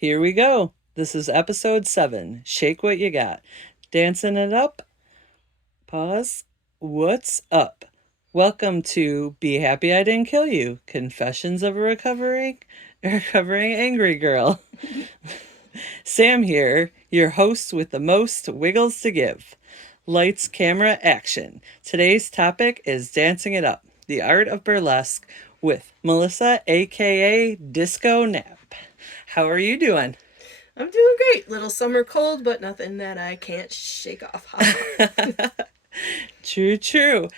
Here we go. This is episode 7. Shake what you got. Dancing it up. Pause. What's up? Welcome to Be Happy I Didn't Kill You. Confessions of a recovering angry girl. Sam here, your host with the most wiggles to give. Lights, camera, action. Today's topic is dancing it up, the art of burlesque with Melissa, aka Disco Nap. How are you doing? I'm doing great. Little summer cold, but nothing that I can't shake off. True.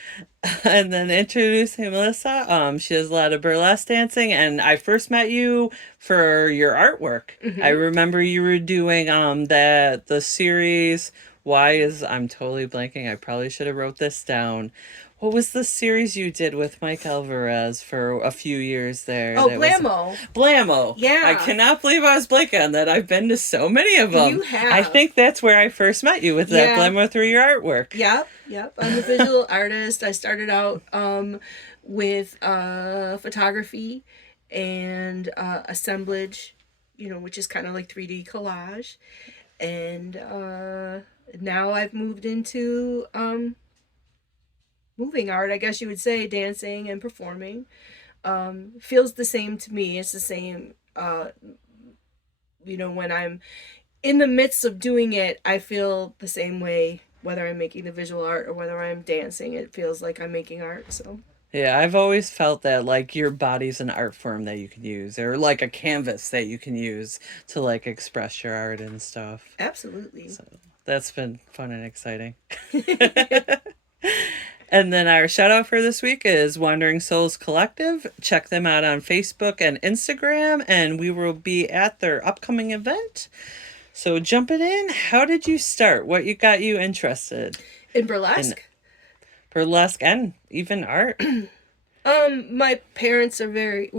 And then introducing Melissa. She does a lot of burlesque dancing, and I first met you for your artwork. I remember you were doing the series. I'm totally blanking. I probably should have wrote this down. What was the series you did with Mike Alvarez for a few years there? Oh, Blammo. Blammo. Yeah. I cannot believe I was blanking on that. I've been to so many of them. You have. I think that's where I first met you with that Blammo through your artwork. Yep. I'm a visual artist. I started out with photography and assemblage, which is kind of like 3D collage. And now I've moved into moving art, I guess you would say, dancing and performing. Feels the same to me. It's the same, when I'm in the midst of doing it, I feel the same way, whether I'm making the visual art or whether I'm dancing. It feels like I'm making art, so. Yeah, I've always felt that like your body's an art form that you can use, or like a canvas that you can use to like express your art and stuff. Absolutely. So that's been fun and exciting. And then our shout out for this week is Wandering Souls Collective. Check them out on Facebook and Instagram, and we will be at their upcoming event. So jumping in, how did you start? What got you interested in burlesque? In burlesque and even art. My parents are very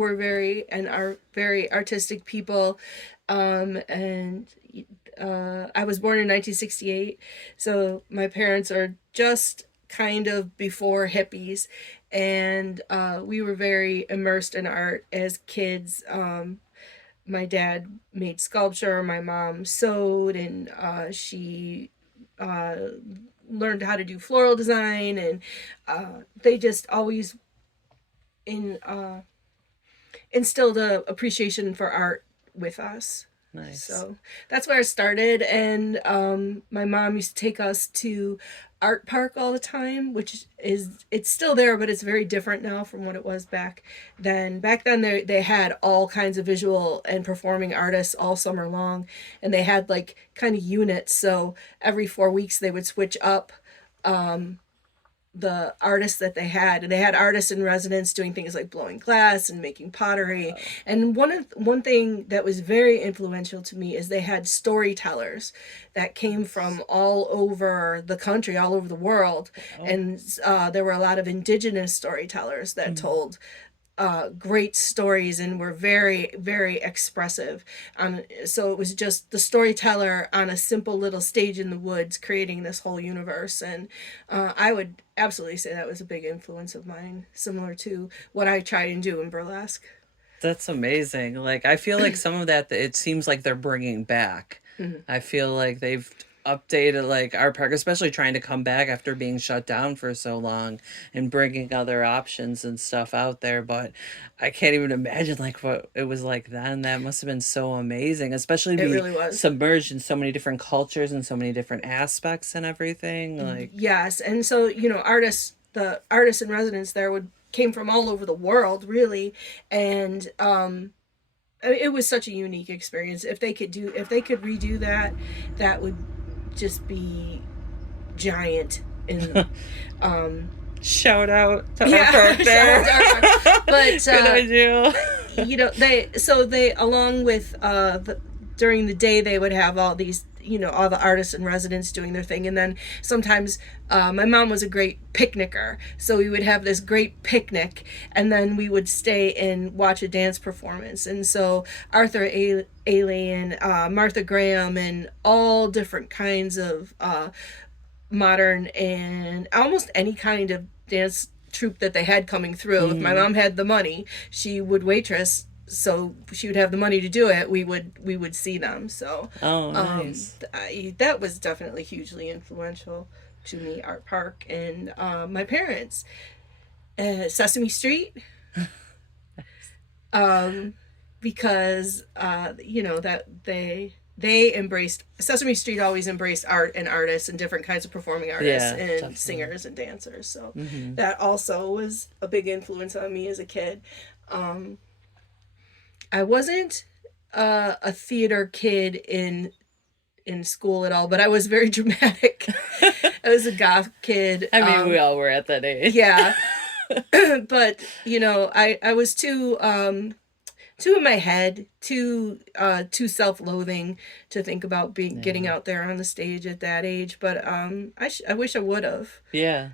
artistic people, and I was born in 1968, so my parents are just kind of before hippies, and we were very immersed in art as kids. My dad made sculpture, my mom sewed, and she learned how to do floral design, and they just always instilled a appreciation for art with us. Nice. So that's where I started, and my mom used to take us to Art Park all the time, which it's still there, but it's very different now from what it was back then. Back then they had all kinds of visual and performing artists all summer long, and they had like kind of units, so every 4 weeks they would switch up the artists that they had, and they had artists in residence doing things like blowing glass and making pottery. And one thing that was very influential to me is they had storytellers that came from all over the country, all over the world. And there were a lot of indigenous storytellers that told great stories and were very, very expressive. So it was just the storyteller on a simple little stage in the woods creating this whole universe. And I would absolutely say that was a big influence of mine, similar to what I try and do in burlesque. That's amazing. Like, I feel like some of that, it seems like they're bringing back. I feel like they've updated like Art Park, especially trying to come back after being shut down for so long and bringing other options and stuff out there. But I can't even imagine like what it was like then. That must have been so amazing, especially being really was submerged in so many different cultures and so many different aspects and everything. Like, yes. And so, the artists in residence there came from all over the world, really. And it was such a unique experience. If they could redo that, that would just be giant. And shout out to our park there. But good idea. they along with during the day they would have all these, all the artists in residence doing their thing, and then sometimes my mom was a great picnicker, so we would have this great picnic, and then we would stay and watch a dance performance. And so Arthur Ailey and Martha Graham and all different kinds of modern and almost any kind of dance troupe that they had coming through. If my mom had the money, she would waitress so she would have the money to do it, we would see them. So Oh, nice. that was definitely hugely influential to me. Art Park and my parents, Sesame Street, um, because that they embraced Sesame Street, always embraced art and artists and different kinds of performing artists Yeah, and definitely. singers and dancers. So Mm-hmm. that also was a big influence on me as a kid. Um, I wasn't a theater kid in school at all, but I was very dramatic. I was a goth kid. I mean, we all were at that age. Yeah, but I was too in my head, too self-loathing to think about being getting Yeah. out there on the stage at that age. But I wish I would have. Yeah.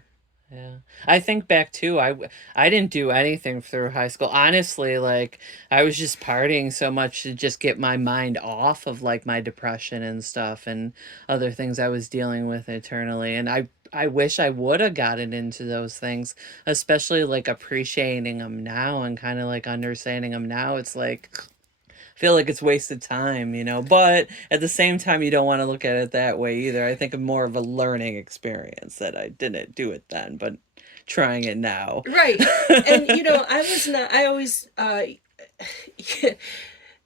Yeah. I think back too. I didn't do anything through high school. Honestly, like I was just partying so much to just get my mind off of like my depression and stuff and other things I was dealing with internally. And I wish I would have gotten into those things, especially like appreciating them now and kind of like understanding them now. It's like feel like it's wasted time, but at the same time you don't want to look at it that way either. I think of more of a learning experience that I didn't do it then, but trying it now. Right. And I was not. I always.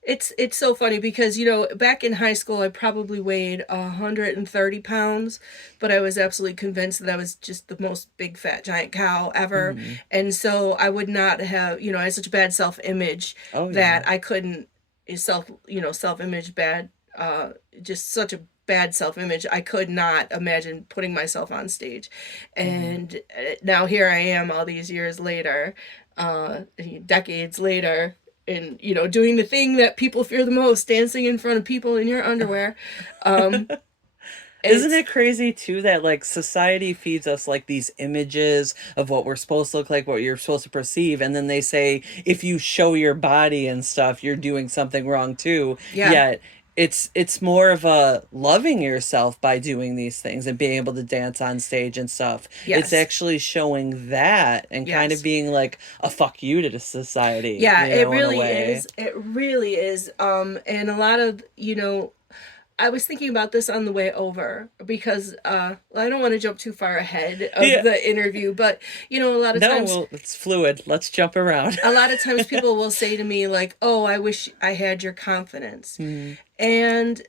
It's so funny because back in high school I probably weighed 130 pounds, but I was absolutely convinced that I was just the most big fat giant cow ever, Hmm. and so I would not have I had such a bad self image Oh yeah. that I couldn't self image bad, just such a bad self image. I could not imagine putting myself on stage, Hmm. and now here I am all these years later, decades later, and doing the thing that people fear the most, dancing in front of people in your underwear. um Isn't it's it crazy too that like society feeds us like these images of what we're supposed to look like, what you're supposed to perceive, and then they say if you show your body and stuff, you're doing something wrong too. Yeah. Yet it's more of a loving yourself by doing these things and being able to dance on stage and stuff. It's Yes. actually showing that and kind of Yes. being like a fuck you to the society, Yeah, it in a really way. is. It really is. And a lot of, I was thinking about this on the way over because I don't want to jump too far ahead of Yeah. the interview, but a lot of No, times well, it's fluid. Let's jump around. people will say to me like, "Oh, I wish I had your confidence." Hmm. And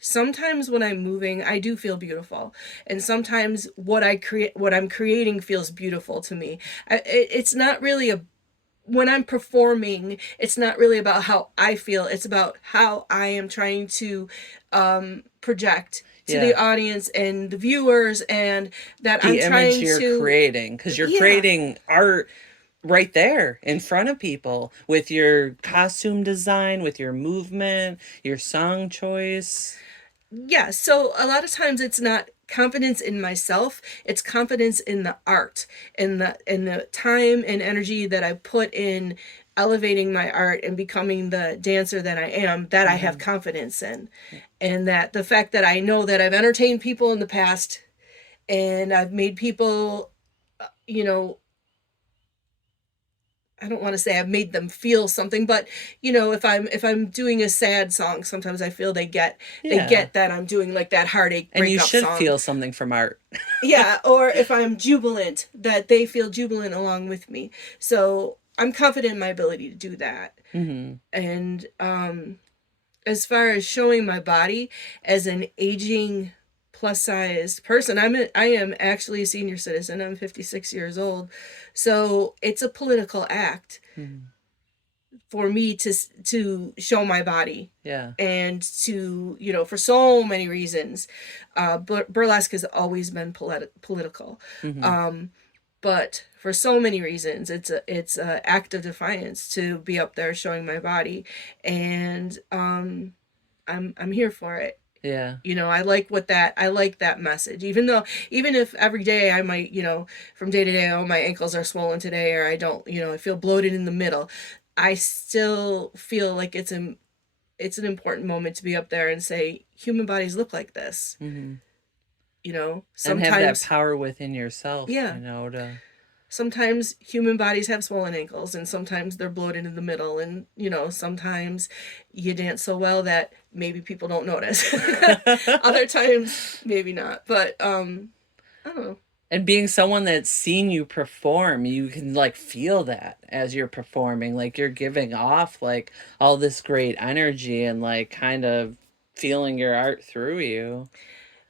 sometimes when I'm moving, I do feel beautiful, and sometimes what I'm creating feels beautiful to me. It's not really a when I'm performing, it's not really about how I feel. It's about how I am trying to project to the Yeah. audience and the viewers, and that I'm The image trying you're to, creating because you're yeah, creating art right there in front of people with your costume design, with your movement, your song choice. yeah. So a lot of times it's not confidence in myself, it's confidence in the art and the time and energy that I put in elevating my art and becoming the dancer that I am, that I have Hmm. confidence in. And that the fact that I know that I've entertained people in the past, and I've made people, you know, I don't want to say I've made them feel something, but if I'm doing a sad song, sometimes I feel they Yeah. get that I'm doing like that heartache And you breakup should song. feel something from art. Yeah, or if I'm jubilant, that they feel jubilant along with me. So I'm confident in my ability to do that. Hmm. And as far as showing my body as an aging plus sized person, I am actually a senior citizen. I'm 56 years old. So it's a political act Hmm. for me to show my body, Yeah. and to for so many reasons. But burlesque has always been political, Hmm. um, but for so many reasons it's a act of defiance to be up there showing my body, and I'm here for it. Yeah. I like that message, even if every day I might, from day to day, oh, my ankles are swollen today, or I don't, I feel bloated in the middle. I still feel like it's an important moment to be up there and say human bodies look like this. Hmm. And have that Sometimes, power within yourself, yeah. to sometimes human bodies have swollen ankles, and sometimes they're bloated in the middle, and sometimes you dance so well that maybe people don't notice. Other times maybe not, but I don't know. And being someone that's seen you perform, you can like feel that as you're performing, like you're giving off like all this great energy and like kind of feeling your art through you.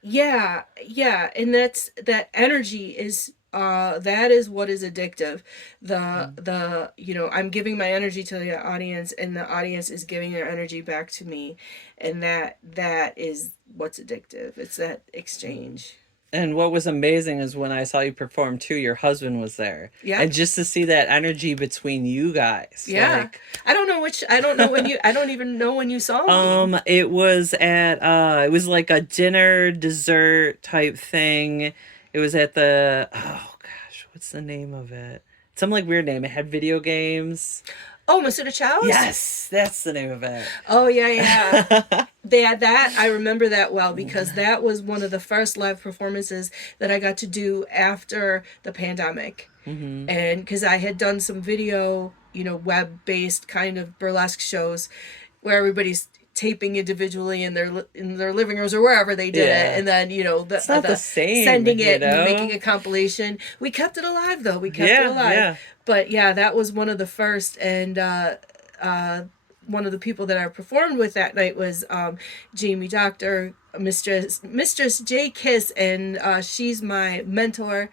Yeah, yeah, and that energy is that is what is addictive. I'm giving my energy to the audience, and the audience is giving their energy back to me, and that is what's addictive. It's that exchange. And what was amazing is when I saw you perform too, your husband was there. Yeah. And just to see that energy between you guys. Yeah. Like I don't know when you I don't even know when you saw me. it was at it was like a dinner dessert type thing. It was at the oh gosh, what's the name of it? Some like weird name. It had video games. Oh, Masuda Chow's? Yes, that's the name of it. Oh, yeah, yeah. They had that. I remember that well because that was one of the first live performances that I got to do after the pandemic. Mm-hmm. And because I had done some video, web-based kind of burlesque shows where everybody's taping individually in their living rooms or wherever they did Yeah. it, and then It's not the same, sending it you and know? making a compilation. We kept it alive though. We kept Yeah, it alive. yeah. But yeah, that was one of the first, and one of the people that I performed with that night was Jamie Doctor, Mistress J Kiss, and she's my mentor.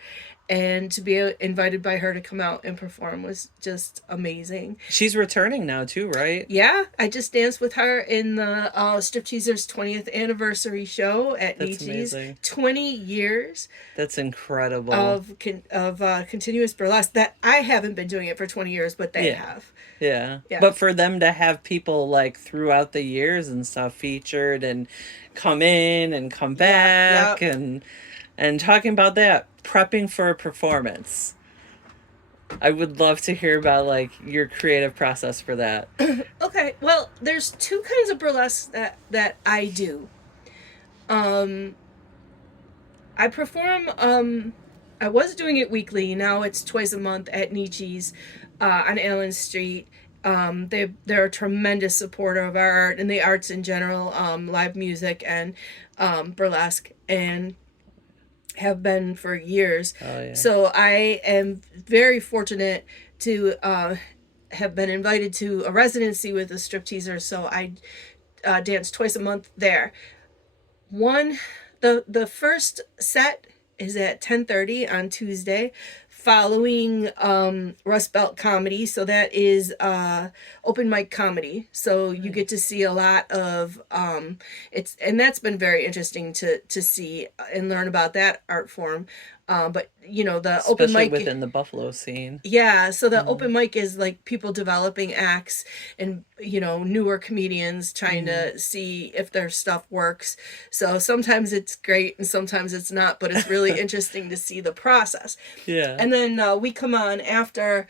And to be invited by her to come out and perform was just amazing. She's returning now too, right? Yeah, I just danced with her in the Stripteasers 20th anniversary show at That's Nietzsche's. amazing. 20 years That's incredible. of continuous burlesque. That I haven't been doing it for 20 years, but they Yeah. have. Yeah. Yeah. But for them to have people like throughout the years and stuff featured and come in and come back Yep. and talking about that, prepping for a performance. I would love to hear about like your creative process for that. Okay, well, there's two kinds of burlesque that I do. I perform. I was doing it weekly. Now it's twice a month at Nietzsche's on Allen Street. They're a tremendous supporter of our art and the arts in general, live music and burlesque, and have been for years. Oh yeah. So I am very fortunate to have been invited to a residency with a stripteaser. So I dance twice a month there. The first set is at 10:30 on Tuesday, following Rust Belt Comedy. So that is open mic comedy. So you get to see a lot of and that's been very interesting to see and learn about that art form. But the open Especially mic within the Buffalo scene. yeah, so the open mic is like people developing acts and newer comedians trying to see if their stuff works. So sometimes it's great and sometimes it's not, but it's really interesting to see the process. Yeah. And then we come on after.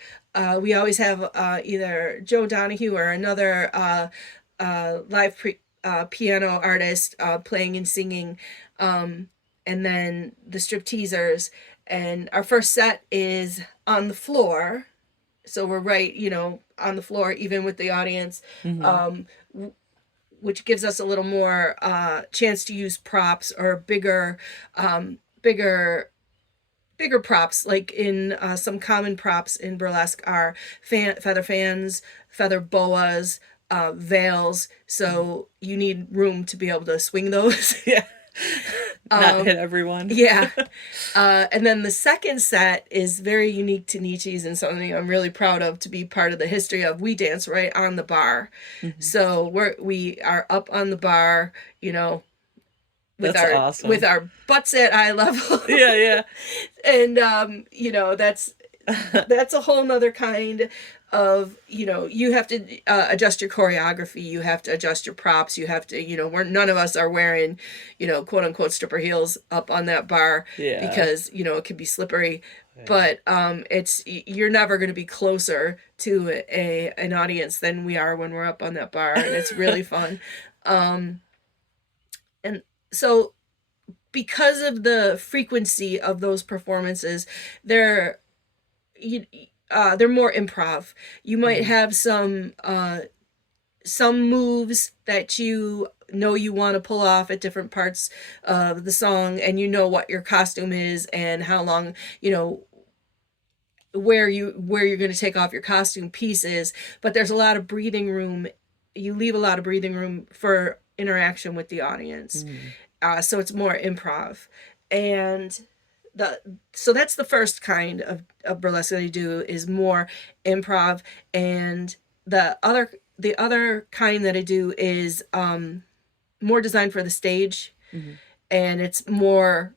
We always have either Joe Donahue or another live piano artist playing and singing, and then the stripteasers. And our first set is on the floor, so we're right, on the floor, even with the audience, which gives us a little more chance to use props or bigger props. Like in some common props in burlesque are feather fans, feather boas, veils. So you need room to be able to swing those. Yeah. Not hit everyone. Yeah. And then the second set is very unique to Nietzsche's and something I'm really proud of to be part of the history of. We dance right on the bar. So we are up on the bar, That's awesome. with our butts at eye level. Yeah, yeah. And that's a whole nother kind of, you have to adjust your choreography, you have to adjust your props, you have to, none of us are wearing, quote unquote stripper heels up on that bar. Yeah. Because, it can be slippery. But you're never going to be closer to an audience than we are when we're up on that bar, and it's really fun. And so because of the frequency of those performances, they're more improv. You might have some moves that you know you want to pull off at different parts of the song, and you know what your costume is and how long, where you're going to take off your costume pieces, but there's a lot of breathing room. You leave a lot of breathing room for interaction with the audience. So it's more improv. And the so that's the first kind of burlesque that I do, is more improv. And the other kind that I do is more designed for the stage, and it's more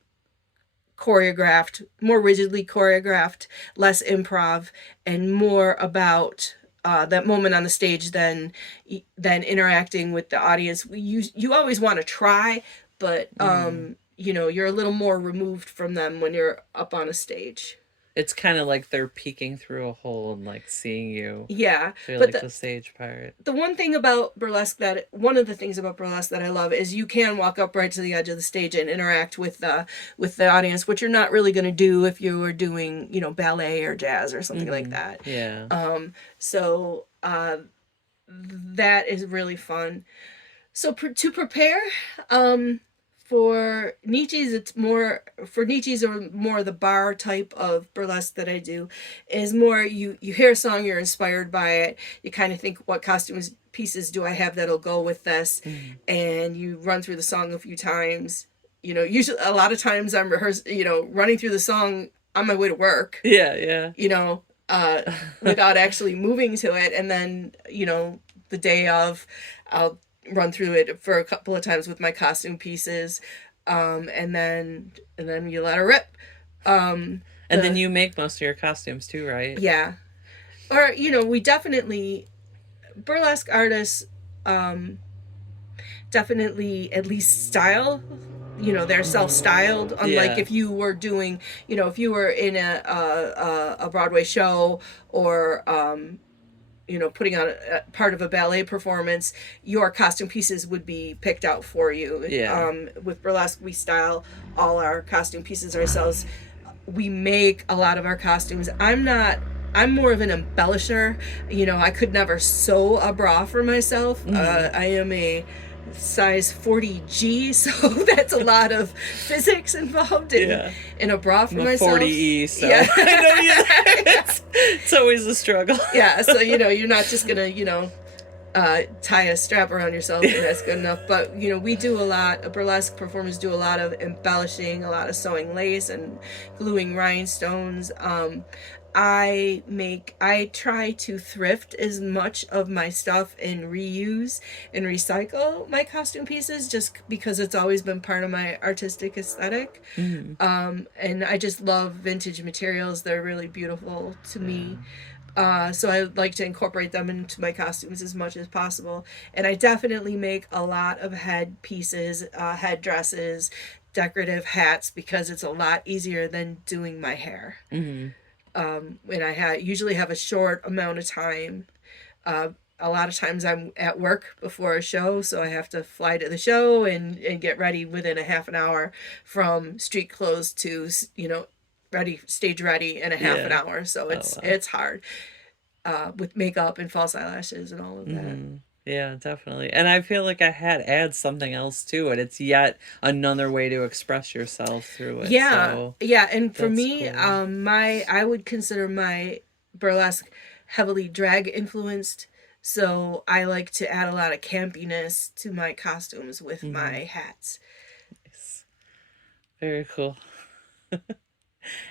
choreographed, more rigidly choreographed, less improv, and more about that moment on the stage than interacting with the audience. You always want to try, but you're a little more removed from them when you're up on a stage. It's kind of like they're peeking through a hole and like seeing you. Yeah, So but like the stage part. The one of the things about burlesque that I love is you can walk up right to the edge of the stage and interact with the audience, which you're not really going to do if you were doing, ballet or jazz or something like that. Yeah. So that is really fun. So to prepare, for Nietzsche's or more the bar type of burlesque that I do, is more you hear a song, you're inspired by it, you kind of think, what costumes pieces do I have that'll go with this, and you run through the song a few times. Usually a lot of times I'm running through the song on my way to work. Yeah. Without actually moving to it, and then the day of, I'll run through it for a couple of times with my costume pieces, and then you let her rip. And then you make most of your costumes too, right? Yeah, or we definitely, burlesque artists definitely at least style. They're self-styled, unlike if you were doing, if you were in a Broadway show, or putting on a part of a ballet performance, your costume pieces would be picked out for you. Yeah. With burlesque, we style all our costume pieces ourselves. We make a lot of our costumes. I'm more of an embellisher. I could never sew a bra for myself. I am a size 40G, so that's a lot of physics involved in a bra for myself. 40E, so yeah. It's always a struggle. Yeah, so you're not just gonna tie a strap around yourself and that's good enough. But we do a lot. Burlesque performers do a lot of embellishing, a lot of sewing lace and gluing rhinestones. I try to thrift as much of my stuff and reuse and recycle my costume pieces, just because it's always been part of my artistic aesthetic. And I just love vintage materials. They're really beautiful to me. So I like to incorporate them into my costumes as much as possible. And I definitely make a lot of head pieces, head dresses, decorative hats, because it's a lot easier than doing my hair. And I usually have a short amount of time. A lot of times I'm at work before a show, so I have to fly to the show and get ready within a half an hour, from street clothes to stage ready in a half an hour. So it's hard with makeup and false eyelashes and all of that. Yeah, definitely. And I feel like a hat adds something else to it. It's yet another way to express yourself through it. Yeah, so yeah. And for me, cool. I would consider my burlesque heavily drag influenced. So I like to add a lot of campiness to my costumes with my hats. Nice. Very cool.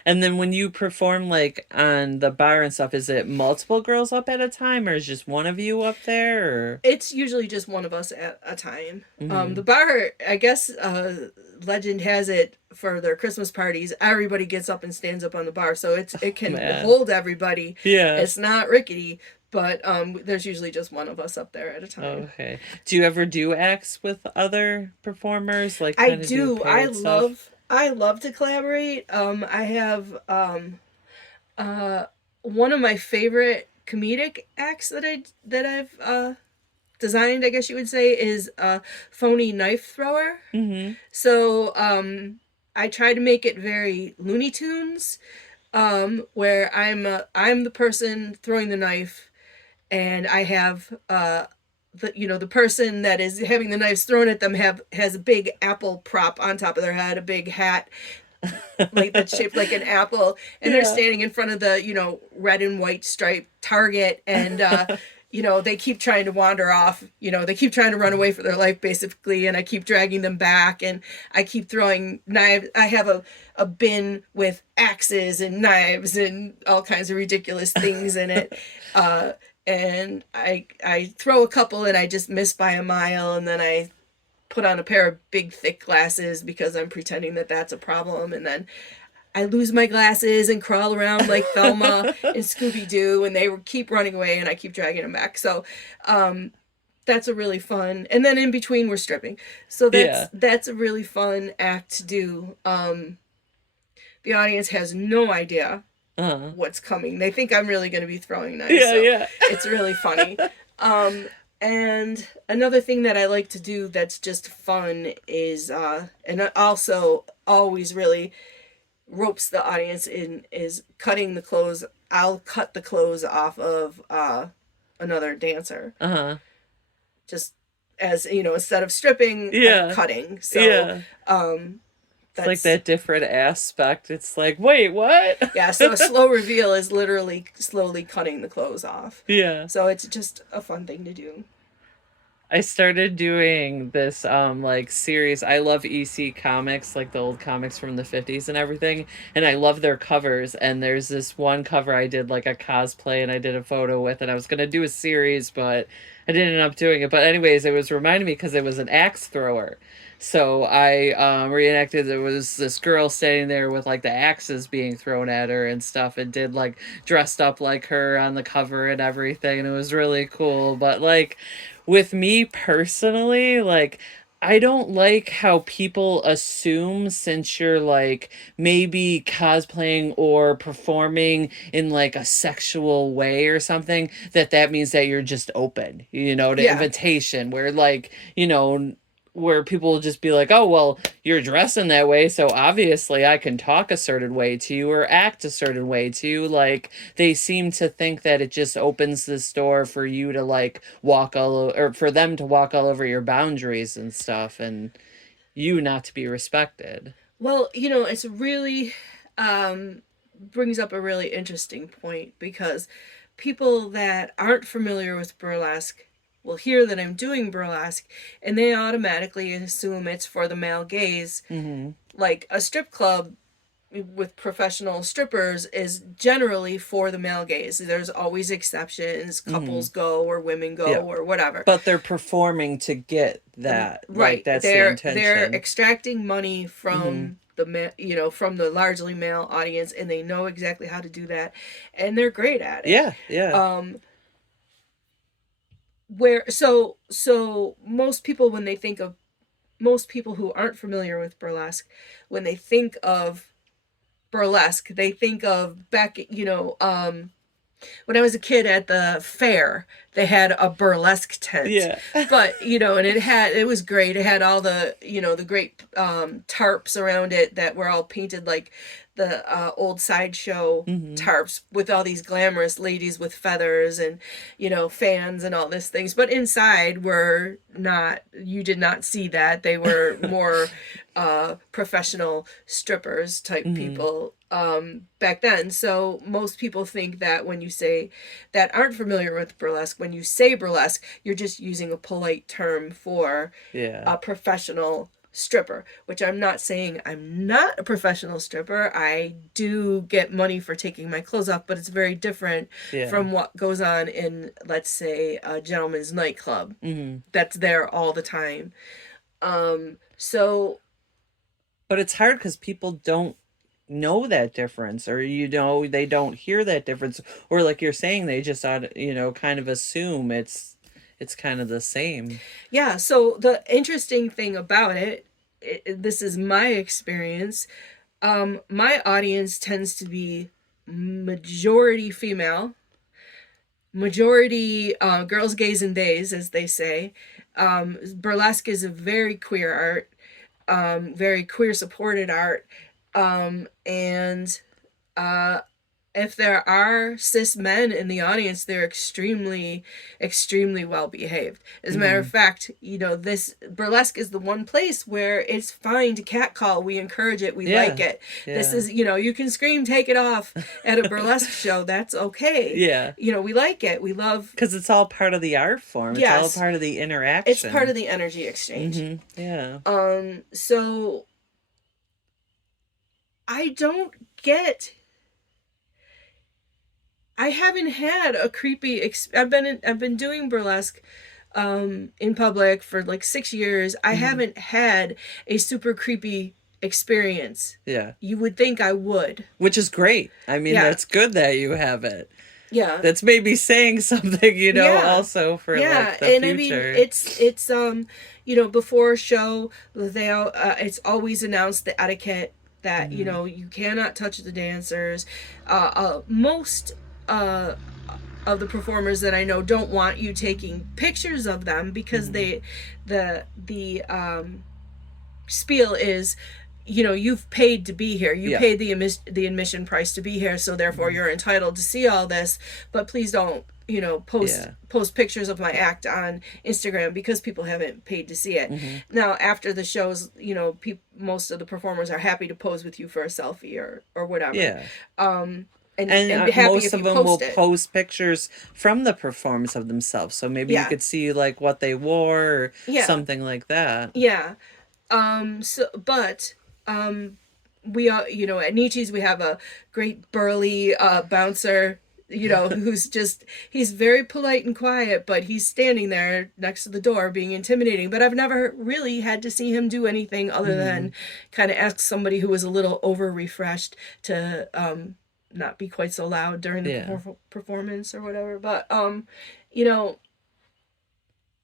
And then when you perform like on the bar and stuff, is it multiple girls up at a time, or is just one of you up there? Or? It's usually just one of us at a time. The bar, I guess, legend has it, for their Christmas parties, everybody gets up and stands up on the bar, so it can hold everybody. Yeah, it's not rickety. But there's usually just one of us up there at a time. Okay. Do you ever do acts with other performers? Like I do. I love to collaborate. I have one of my favorite comedic acts that I've designed, I guess you would say, is a phony knife thrower. So I try to make it very Looney Tunes. where I'm the person throwing the knife, and I have the person that is having the knives thrown at them has a big apple prop on top of their head, a big hat like that's shaped like an apple, and they're Yeah. standing in front of the red and white striped target, and they keep trying to wander off. They keep trying to run away for their life, basically, and I keep dragging them back, and I keep throwing knives. I have a bin with axes and knives and all kinds of ridiculous things in it. And I throw a couple and I just miss by a mile, and then I put on a pair of big thick glasses because I'm pretending that that's a problem, and then I lose my glasses and crawl around like Thelma and Scooby Doo, and they keep running away, and I keep dragging them back. So, that's a really fun. And then in between, we're stripping. So that's Yeah. that's a really fun act to do. The audience has no idea Uh-huh. what's coming. They think I'm really going to be throwing knives, Yeah, so yeah. it's really funny. And another thing that I like to do that's just fun is, and also always really ropes the audience in, is cutting the clothes. I'll cut the clothes off of another dancer, Uh-huh. just as instead of stripping, I'm Yeah. cutting. So Yeah. um, It's like that's that different aspect. It's like, wait, what? yeah. So a slow reveal is literally slowly cutting the clothes off. Yeah. So it's just a fun thing to do. I started doing this like series. I love EC comics, like the old comics from the 50s and everything, and I love their covers. And there's this one cover I did like a cosplay and I did a photo with, and I was going to do a series, but I didn't end up doing it. But anyways, it was reminding me because it was an axe thrower. So I reenacted, there was this girl standing there with like the axes being thrown at her and stuff, and did like dressed up like her on the cover and everything, and it was really cool. But like with me personally, like I don't like how people assume, since you're like maybe cosplaying or performing in like a sexual way or something, that that means that you're just open, to Yeah. invitation, where like, where people will just be like, oh, well, you're dressing that way, so obviously I can talk a certain way to you or act a certain way to you. Like, they seem to think that it just opens this door for you to like walk all or for them to walk all over your boundaries and stuff, and you not to be respected. Well, it's really brings up a really interesting point, because people that aren't familiar with burlesque will hear that I'm doing burlesque, and they automatically assume it's for the male gaze. Mm-hmm. Like a strip club with professional strippers is generally for the male gaze. There's always exceptions. Mm-hmm. Couples go or women go Yeah. or whatever. But they're performing to get that. Like Right. that's the They're intention. extracting money Mm-hmm. from from the largely male audience, and they know exactly how to do that, and they're great at it. Yeah, yeah. Um where so most people, when they think of, most people who aren't familiar with burlesque, when they think of burlesque, they think of back, when I was a kid at the fair, they had a burlesque tent. Yeah. But, and it was great. It had all the, the great tarps around it that were all painted like the old sideshow Mm-hmm. tarps, with all these glamorous ladies with feathers and, fans and all these things. But inside were not, you did not see that. They were more professional strippers type Mm-hmm. people back then. So most people think that when you say, that aren't familiar with burlesque, when you say burlesque, you're just using a polite term for Yeah. a professional stripper, which I'm not saying. I'm not a professional stripper. I do get money for taking my clothes off, but it's very different Yeah. from what goes on in, let's say, a gentleman's nightclub Mm-hmm. that's there all the time. So But it's hard because people don't know that difference, or they don't hear that difference, or like you're saying, they just kind of assume it's kind of the same. yeah, so the interesting thing about this is my experience. My audience tends to be majority female, majority girls, gays, and days, as they say. Burlesque is a very queer art, very queer supported art, and If there are cis men in the audience, they're extremely, extremely well behaved. As a matter of Mm-hmm. fact, this burlesque is the one place where it's fine to catcall. We encourage it. We like Yeah. it. This Yeah. is, you can scream, take it off at a burlesque show. That's okay. Yeah. We like it. We love, Because it's all part of the art form. It's all yes, part of the it's part interaction. of the energy exchange. Mm-hmm. Yeah. So I don't get I haven't had a creepy. I've been doing burlesque, in public for like 6 years. I Mm-hmm. haven't had a super creepy experience. Yeah. You would think I would. Which is great. I mean, Yeah, that's good that you have it. yeah, That's maybe saying something, yeah, also for yeah. like the And I mean, future. before a show, it's always announced the etiquette that Mm-hmm. you cannot touch the dancers. Most uh of the performers that I know don't want you taking pictures of them because Mm-hmm. the spiel is, you've paid to be here. You Yeah. paid the admission price to be here, so therefore Mm-hmm. you're entitled to see all this. But please don't, Yeah. post pictures of my act on Instagram because people haven't paid to see it. Mm-hmm. Now after the shows, most of the performers are happy to pose with you for a selfie or whatever. Yeah. Um, and And be happy most if of you them will post it. post pictures from the performance of themselves. So maybe you Yeah, could see like what they wore or yeah, something like that. yeah. But we are, at Nietzsche's we have a great burly bouncer, he's very polite and quiet, but he's standing there next to the door being intimidating. But I've never really had to see him do anything other Mm-hmm. than kind of ask somebody who was a little over refreshed to not be quite so loud during the Yeah. performance or whatever. But you know,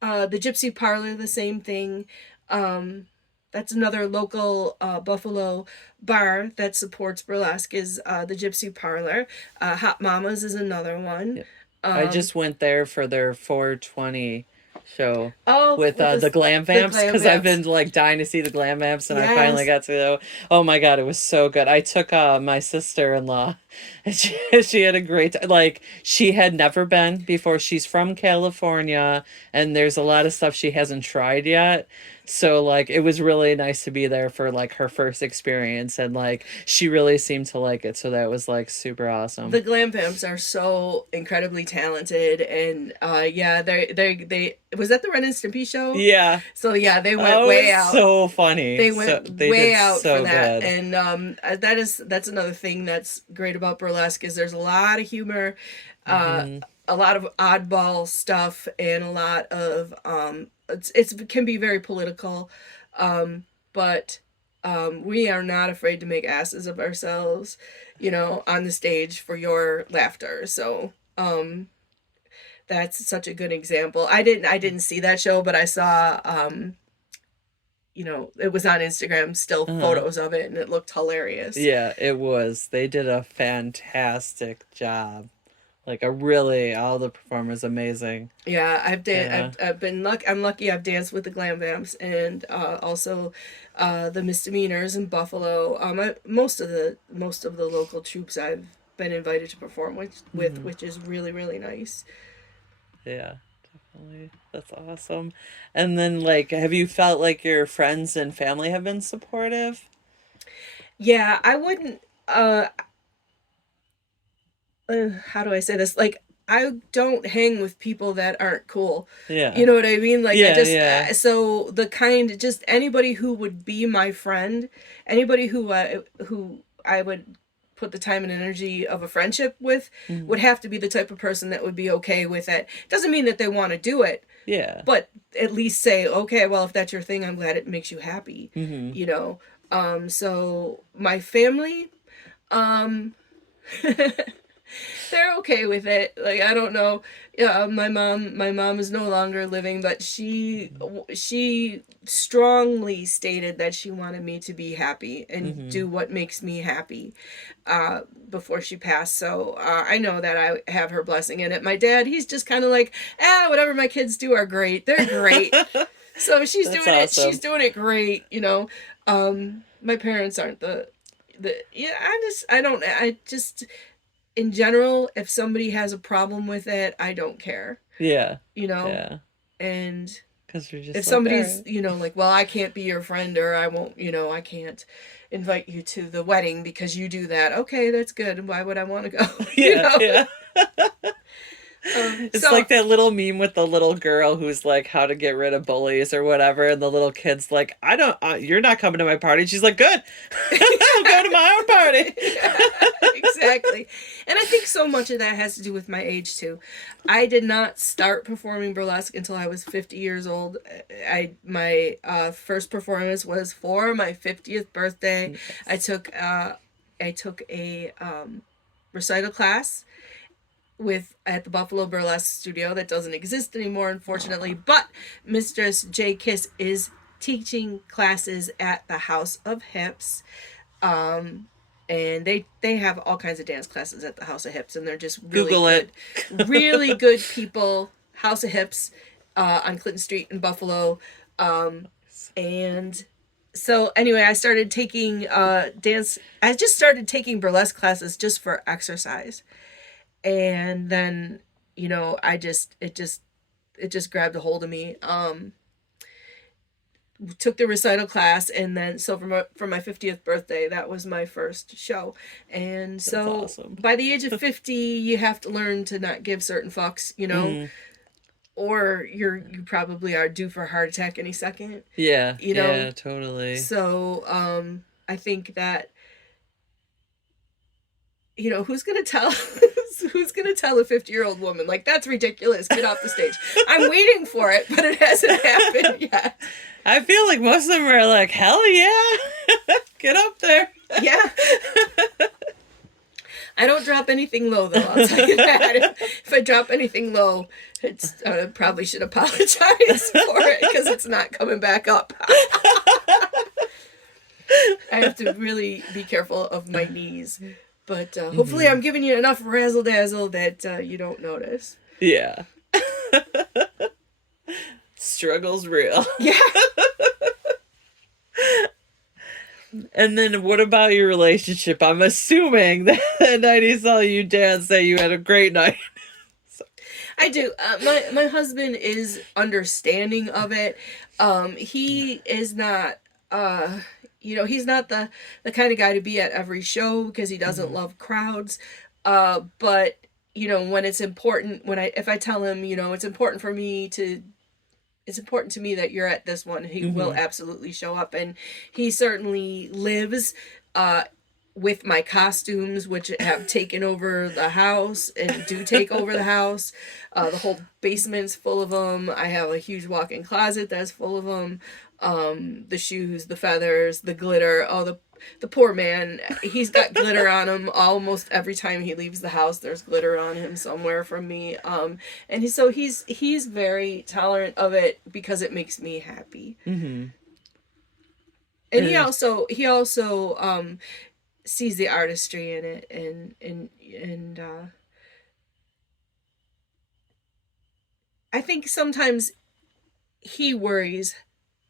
the Gypsy Parlor, the same thing. Um, that's another local Buffalo bar that supports burlesque is the Gypsy Parlor. Hot Mamas is another one. Yeah. I Um, just went there for their 420 show oh, with with the glam the vamps glam because I've vamps. been like dying to see the glam vamps and I finally Yes. got to go. Oh my god, it was so good. I took my sister-in-law and she had a great like she had never been before. She's from California and there's a lot of stuff she hasn't tried yet. So like it was really nice to be there for like her first experience and like she really seemed to like it. So that was like super awesome. The glam vamps are so incredibly talented, and yeah, they was that the Ren and Stimpy show. Yeah. So yeah, they went Oh, it way was out. so funny. They So went they way did out for so that, good. and that's another thing that's great about burlesque is there's a lot of humor, uh, Hmm. a lot of oddball stuff, and a lot of it can be very political, but we are not afraid to make asses of ourselves, on the stage for your laughter. So that's such a good example. I didn't see that show, but I saw it was on Instagram, still Uh-huh. photos of it, and it looked hilarious. Yeah, it was. They did a fantastic job. Like a really, all the performers amazing. Yeah, Yeah. I've been I'm lucky. I've danced with the Glam Vamps and also the Misdemeanors in Buffalo. Most of the local troops I've been invited to perform with, Hmm. which is really really nice. Yeah, definitely. That's awesome. And then like, have you felt like your friends and family have been supportive? Yeah, I wouldn't. How do I say this? Like, I don't hang with people that aren't cool. You Yeah. know what I mean? Like, I Yeah, just yeah. so the kind just anybody who would be my friend, anybody who I would put the time and energy of a friendship with Hmm. would have to be the type of person that would be okay with it. Doesn't mean that they want to do it, Yeah. but at least say, okay, well, if that's your thing, I'm glad it makes you happy. Hmm. You know. So my family, um, they're okay with it. Like I don't know. Yeah, my mom is no longer living, but she strongly stated that she wanted me to be happy and Hmm. do what makes me happy before she passed. So I know that I have her blessing in it. My dad, he's just kind of like, whatever my kids do are great. They're great. So she's That's doing it. She's awesome. doing it great. My parents aren't I just in general, if somebody has a problem with it, I don't care, Yeah. you know? Yeah. And Because you're if just like, all somebody's, right. like, well, I can't be your friend, or I won't, I can't invite you to the wedding because you do that. Okay, that's good. Why would I want to go? you Yeah. know? Yeah. It's So like that little meme with the little girl who's like, how to get rid of bullies or whatever. And the little kid's like, I don't, you're not coming to my party. She's like, good. I'll go to my own party. yeah, exactly. And I think so much of that has to do with my age too. I did not start performing burlesque until I was 50 years old. My first performance was for my 50th birthday. I Nice. took a recital class with at the Buffalo Burlesque Studio that doesn't exist anymore, unfortunately. Aw, But Mistress J Kiss is teaching classes at the House of Hips. Um, and they have all kinds of dance classes at the House of Hips, and they're just Google it. really good people. House of Hips on Clinton Street in Buffalo, and so anyway, I started taking dance. I just started taking burlesque classes just for exercise, and then I just it just grabbed a hold of me. Took the recital class, and then so for my 50th birthday, that was my first show. And That's so awesome. by the age of 50, you have to learn to not give certain fucks, Mm, or you probably are due for a heart attack any second, yeah. you know Yeah, totally. so I think that who's gonna tell who's gonna tell a 50-year-old woman, like, that's ridiculous, get off the stage. I'm waiting for it, but it hasn't happened yet. I feel like most of them are like, hell yeah. Get up there. Yeah. I don't drop anything low, though, I'll tell you that. If I drop anything low, it's probably should apologize for it, because it's not coming back up. I have to really be careful of my knees. But hopefully I'm giving you enough razzle dazzle that you don't notice. Yeah. Struggle's real. Yeah. And then what about your relationship? I'm assuming that the night he saw you dance that you had a great night. I do. My husband is understanding of it. He is not. He's not the kind of guy to be at every show because he doesn't Mhm. love crowds. But when it's important, if I tell him, it's important to me that you're at this one, he will Mhm. absolutely show up, and he certainly lives uh with my costumes, which have taken over the house and do take over the house. The whole basement's full of them. I have a huge walk-in closet that's full of them. The shoes, the feathers, the glitter. Oh, the poor man. He's got glitter on him almost every time he leaves the house. There's glitter on him somewhere from me. And he's very tolerant of it because it makes me happy. Mhm. And he And also he also sees the artistry in it, and I think sometimes he worries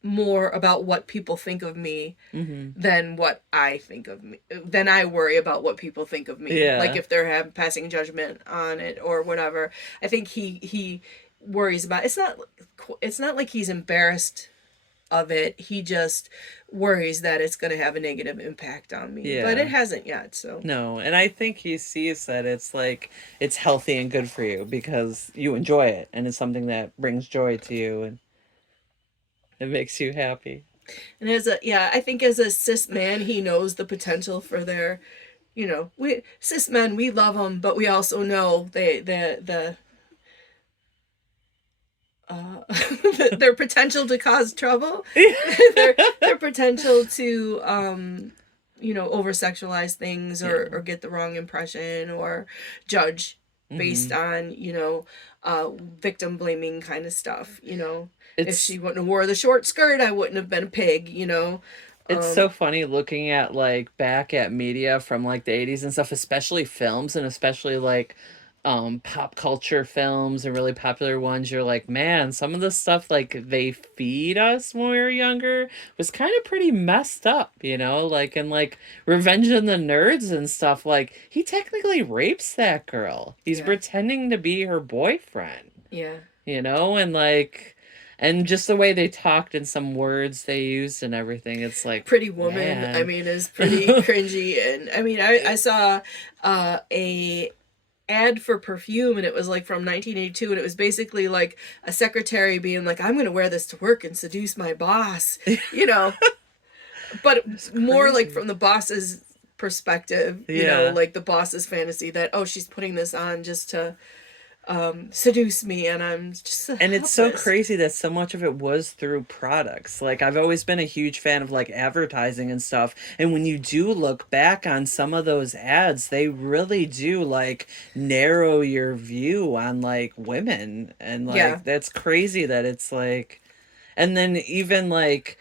more about what people think of me mhm. than what I think of me. Then I worry about what people think of me, like Yeah. if they're passing judgment on it or whatever. I think he worries about it's not like he's embarrassed of it. He just worries that it's going to have a negative impact on me, but it Yeah. hasn't yet. So No, and I think he sees that it's like it's healthy and good for you because you enjoy it and it's something that brings joy to you and it makes you happy. and I think as a cis man, he knows the potential for their, we cis men, we love them, but we also know the their potential to cause trouble, their potential to over sexualize things, Yeah. or get the wrong impression, or judge based Mhm. on victim blaming kind of stuff. If It's she wouldn't have wore the short skirt, I wouldn't have been a pig. it's um so funny looking at like back at media from like the 80s and stuff, especially films and especially like pop culture films and really popular ones, you're like, man, some of the stuff like they feed us when we were younger was kind of pretty messed up, you know? Like in like Revenge of the Nerds and stuff, like he technically rapes that girl. He's Yeah. pretending to be her boyfriend, Yeah. you know? And just the way they talked and some words they used and everything, it's like, Pretty Woman, I man. mean, is pretty cringy. And I mean, I saw a ad for perfume, and it was like from 1982, and it was basically like a secretary being like, I'm gonna wear this to work and seduce my boss, you know, but It's more like crazy. from the boss's perspective, you know, Yeah. like the boss's fantasy that, oh, she's putting this on just to seduce me, and I'm just And it's so helpless. crazy that so much of it was through products. Like I've always been a huge fan of like advertising and stuff. And when you do look back on some of those ads, they really do like narrow your view on like women. And Yeah. like that's crazy that it's like, and then even like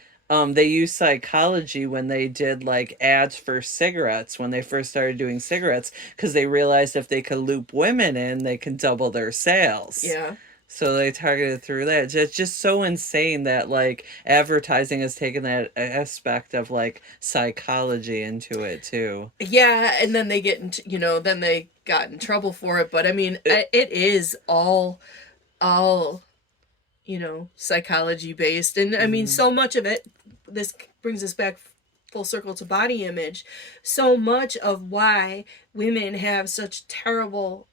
they used psychology when they did like ads for cigarettes when they first started doing cigarettes because they realized if they could loop women in, they can double their sales. Yeah. So they targeted through that. It's just so insane that like advertising has taken that aspect of like psychology into it too. Yeah, and then they get into, you know, then they got in trouble for it, but I mean, It, it is all you know, psychology based. And I mean, mhm. so much of it, this brings us back full circle to body image. So much of why women have such terrible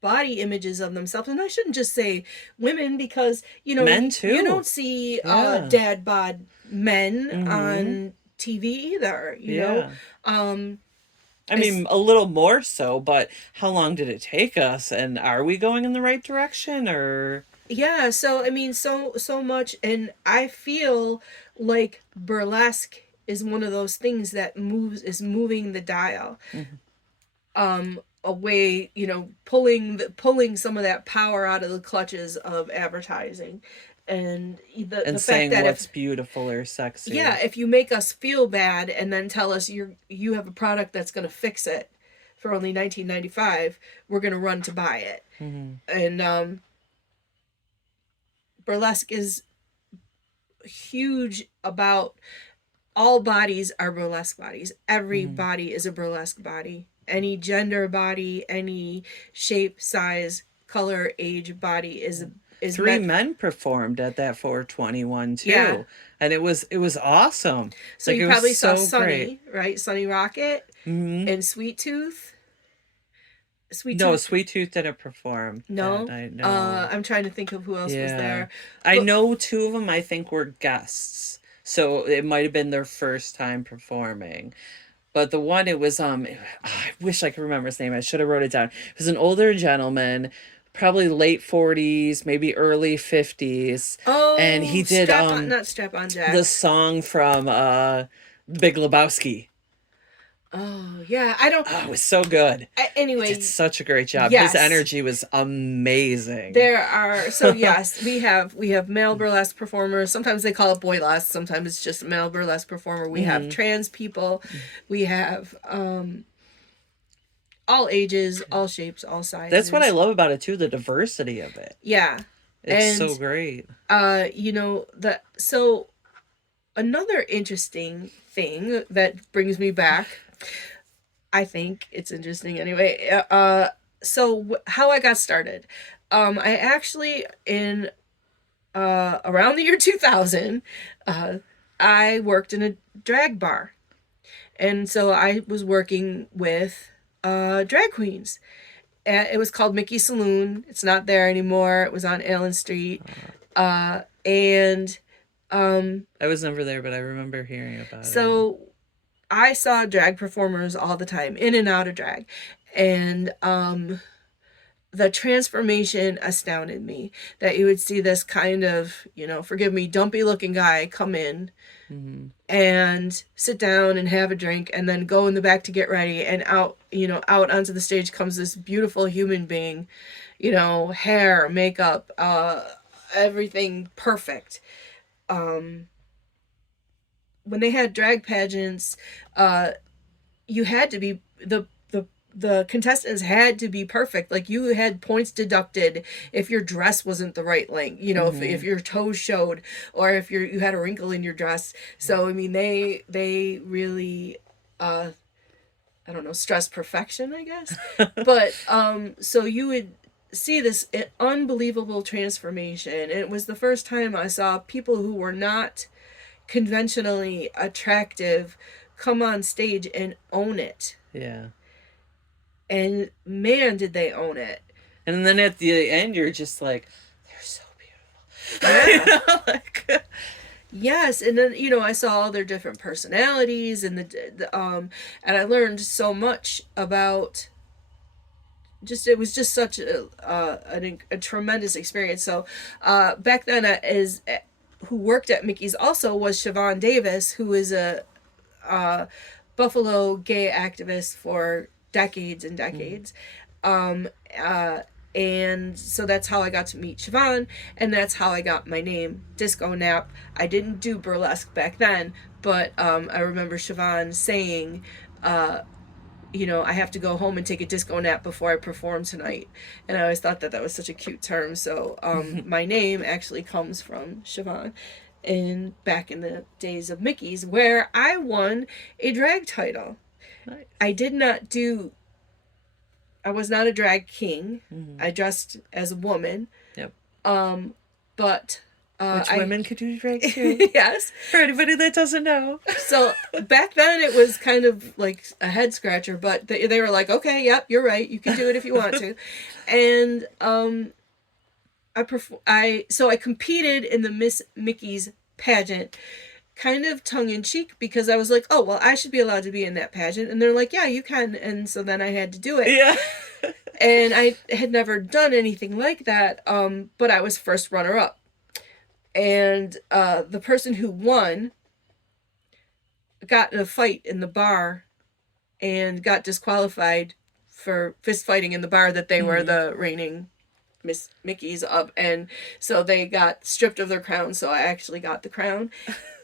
body images of themselves, and I shouldn't just say women, because you know, Men you too. don't see Yeah. dad bod men Mm-hmm. on TV either, you know. Yeah. um I it's mean, a little more so, but how long did it take us? And are we going in the right direction or? Yeah, so I mean, so much, and I feel like burlesque is one of those things that is moving the dial Mhm. away, you know, pulling some of that power out of the clutches of advertising. And the And fact saying that if, what's beautiful or yeah, sexy. if you make us feel bad and then tell us you have a product that's going to fix it for only 1995, we're going to run to buy it. Hmm. And burlesque is huge about, all bodies are burlesque bodies. Every Hmm. body is a burlesque body. Any gender body, any shape, size, color, age body is Three meant. men performed at that 421 Yeah. too, and it was awesome. So Like you it was probably saw so great. Sunny, right? Sunny Rocket Hmm. and Sweet Tooth. Sweet No, Tooth. Sweet Tooth didn't perform that No. night. No. I'm trying to think of who else was Yeah, there. I But know two of them. I think were guests, so it might have been their first time performing. But the one it was I wish I could remember his name. I should have wrote it down. It was an older gentleman, probably late 40s, maybe early 50s, and he oh, did strap on, not strap on the Jack. song from Big Lebowski. Oh yeah, I don't. Oh, it was so good. He did Anyway, such a great job. His yes. energy was amazing. There are, so yes, we have male burlesque performers. Sometimes they call it boylesque. Sometimes it's just a male burlesque performer. We have Hmm. trans people. We have all ages, all shapes, all That's what I sizes. love about it too, the diversity of it. Yeah, It's so and great. you know, the so another interesting thing that brings me back. I think it's interesting anyway. How I got started. I actually, in around the year 2000, uh, I worked in a drag bar. And so I was working with drag queens. It was called Mickey Saloon. It's not there anymore. It was on Allen Street. Uh, And I was never there, but I remember hearing about it. so I saw drag performers all the time, in and out of drag. And the transformation astounded me, that you would see this kind of, you know, forgive me, dumpy looking guy come in Hmm. and sit down and have a drink and then go in the back to get ready, and out, you know, out onto the stage comes this beautiful human being, you know, hair, makeup, everything perfect. um when they had drag pageants, uh you had to be the the contestants had to be perfect. Like, you had points deducted if your dress wasn't the right length, you know, if your toes showed, or if you had a wrinkle in your dress. So I mean, they really I don't know, stress perfection, I guess. But so you would see this unbelievable transformation. And it was the first time I saw people who were not conventionally attractive come on stage and own it. Yeah. And man, did they own it. And then at the end, you're just like, they're so beautiful. Yeah. You know, like, yes, and then, you know, I saw all their different personalities, and and I learned so much about just, it was just such a tremendous experience. So back then, who worked at Mickey's also was Siobhan Davis, who is a Buffalo gay activist for decades and decades. And so that's how I got to meet Siobhan, and that's how I got my name, Disco Nap. I didn't do burlesque back then, but I remember Siobhan saying, you know, I have to go home and take a disco nap before I perform tonight. And I always thought that that was such a cute term. So my name actually comes from Siobhan. And back in the days of Mickey's, where I won a drag title. nice. I was not a drag king. I dressed as a woman. Yep. But Which women could do drag too. yes. For anybody that doesn't know. So back then it was kind of like a head scratcher, but they were like, okay, yep, you're right. You can do it if you want to. And I competed in the Miss Mickey's pageant, kind of tongue in cheek, because I was like, oh, well, I should be allowed to be in that pageant. And they're like, yeah, you can. And so then I had to do it. Yeah. And I had never done anything like that. But I was first runner up. And the person who won got in a fight in the bar and got disqualified for fist fighting in the bar that they were the reigning Miss Mickey's of. And so they got stripped of their crown. So I actually got the crown.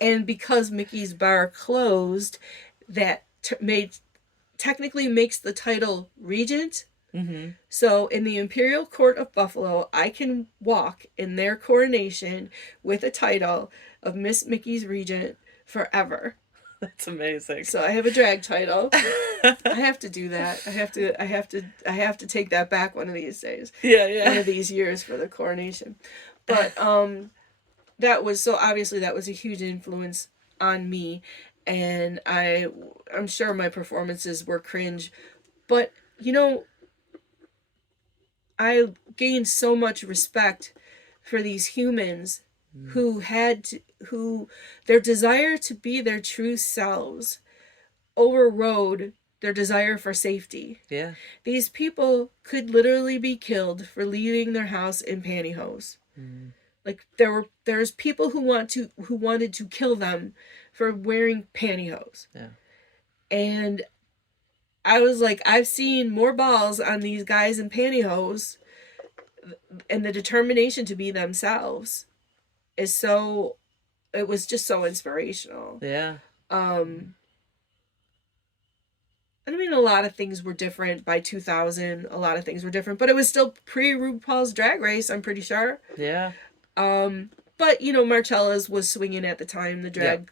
And because Mickey's bar closed, that technically makes the title regent. So in the Imperial Court of Buffalo, I can walk in their coronation with a title of Miss Mickey's Regent forever. That's amazing. So I have a drag title. I have to do that. I have to take that back one of these days. Yeah. One of these years for the coronation. But that was, so obviously that was a huge influence on me, and I'm sure my performances were cringe, but you know, I gained so much respect for these humans who their desire to be their true selves overrode their desire for safety. Yeah. These people could literally be killed for leaving their house in pantyhose. Like there's people who wanted to kill them for wearing pantyhose. Yeah. And I was like, I've seen more balls on these guys in pantyhose, and the determination to be themselves it was just so inspirational. Yeah. I mean, a lot of things were different by 2000. A lot of things were different, but it was still pre RuPaul's Drag Race, I'm pretty sure. Yeah. But you know, Marcella's was swinging at the time, the drag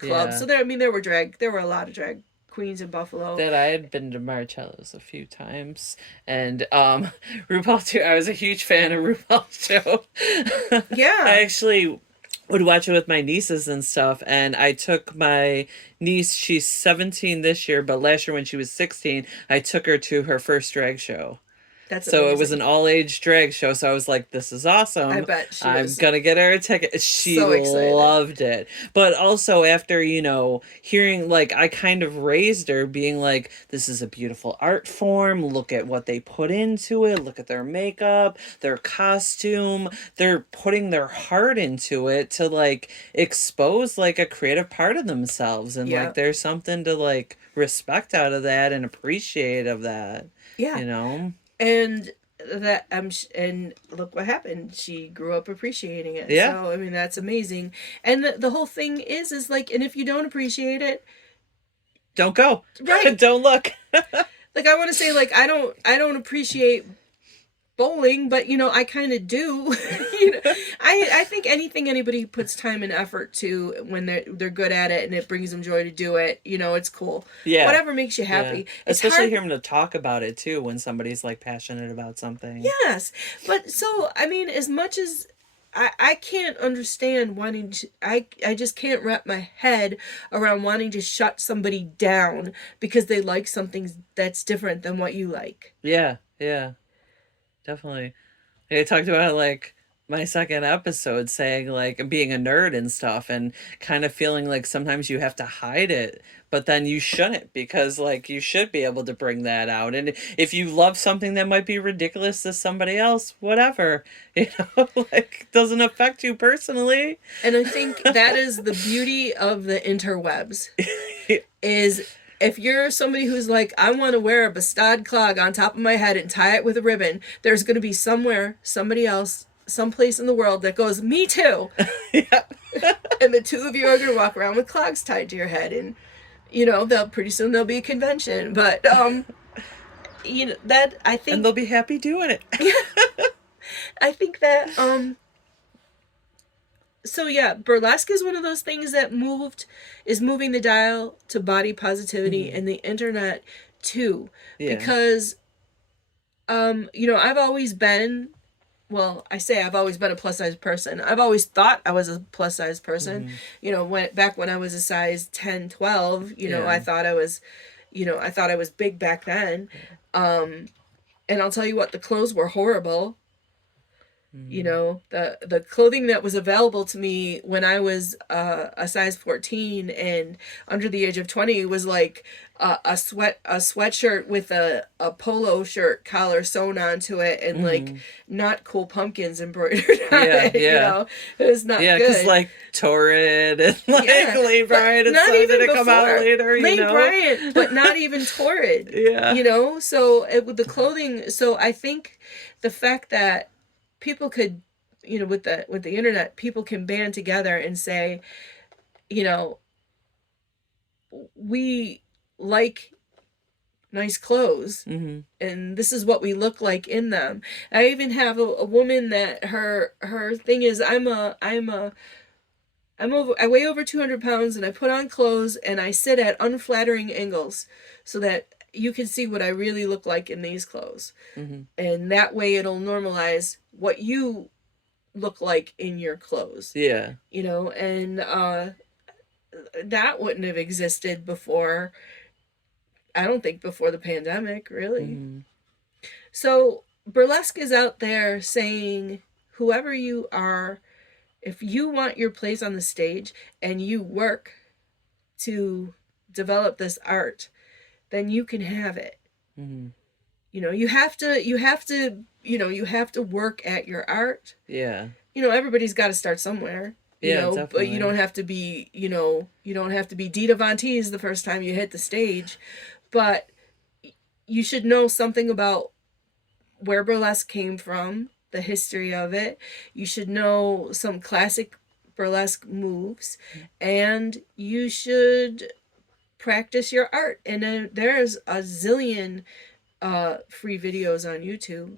club. Yeah. So there were a lot of drag queens in Buffalo. That I had been to Marcello's a few times, and RuPaul too. I was a huge fan of RuPaul's show. Yeah. I actually would watch it with my nieces and stuff, and I took my niece, she's 17 this year, but last year when she was 16, I took her to her first drag show. That's so amazing. It was an all-age drag show, so I was like, this is awesome. I bet she I'm was gonna get her a ticket. She so excited. loved it. But also after, you know, hearing, like, I kind of raised her being like, this is a beautiful art form. Look at what they put into it. Look at their makeup, their costume. They're putting their heart into it to, like, expose, like, a creative part of themselves. And, like, there's something to, like, respect out of that and appreciate of that. Yeah. You know? And and look what happened. She grew up appreciating it. Yeah. So I mean, that's amazing. And the whole thing is like, and if you don't appreciate it, don't go. Right. Don't look. like I want to say like I don't appreciate bowling, but I kind of do. I think anything anybody puts time and effort to when they're good at it and it brings them joy to do it, it's cool. Yeah. Whatever makes you Yeah. happy. It's Especially hard. hearing them to talk about it too when somebody's like passionate about something. Yes, but so I mean, as much as I can't understand wanting to, I just can't wrap my head around wanting to shut somebody down because they like something that's different than what you like. Yeah. Yeah. Definitely. I talked about like my second episode saying like being a nerd and stuff and kind of feeling like sometimes you have to hide it, but then you shouldn't because like you should be able to bring that out. And if you love something that might be ridiculous to somebody else, whatever, like doesn't affect you personally. And I think that is the beauty of the interwebs is if you're somebody who's like, I want to wear a bastard clog on top of my head and tie it with a ribbon, there's going to be somewhere, somebody else, someplace in the world that goes, me too. Yeah. And the two of you are going to walk around with clogs tied to your head. And, they'll pretty soon there'll be a convention. But, that I think. And they'll be happy doing it. I think that, so yeah, burlesque is one of those things that is moving the dial to body positivity and the internet too. Yeah. Because, I've always been, well, I say I've always been a plus size person. I've always thought I was a plus size person. When I was a size 10, 12, I thought I was, I thought I was big back then. And I'll tell you what, the clothes were horrible. The clothing that was available to me when I was a size 14 and under the age of 20 was like a sweatshirt with a polo shirt collar sewn onto it and like not cool pumpkins embroidered on it. Yeah. It was not yeah, good. because like Torrid and like Lane Bryant and stuff didn't come out later. Lane Bryant, but not even Torrid. Yeah. So with the clothing, so I think the fact that people could, with the internet, people can band together and say, we like nice clothes and this is what we look like in them. I even have a woman that her thing is I weigh over 200 pounds and I put on clothes and I sit at unflattering angles so that you can see what I really look like in these clothes. And that way it'll normalize what you look like in your clothes. Yeah. And that wouldn't have existed before, I don't think before the pandemic, really. So burlesque is out there saying, whoever you are, if you want your place on the stage and you work to develop this art, then you can have it. You have to work at your art. Yeah. Everybody's got to start somewhere. Definitely. But you don't have to be, you don't have to be Dita Von Teese the first time you hit the stage. But you should know something about where burlesque came from, the history of it. You should know some classic burlesque moves, and you should practice your art. And there's a zillion free videos on YouTube,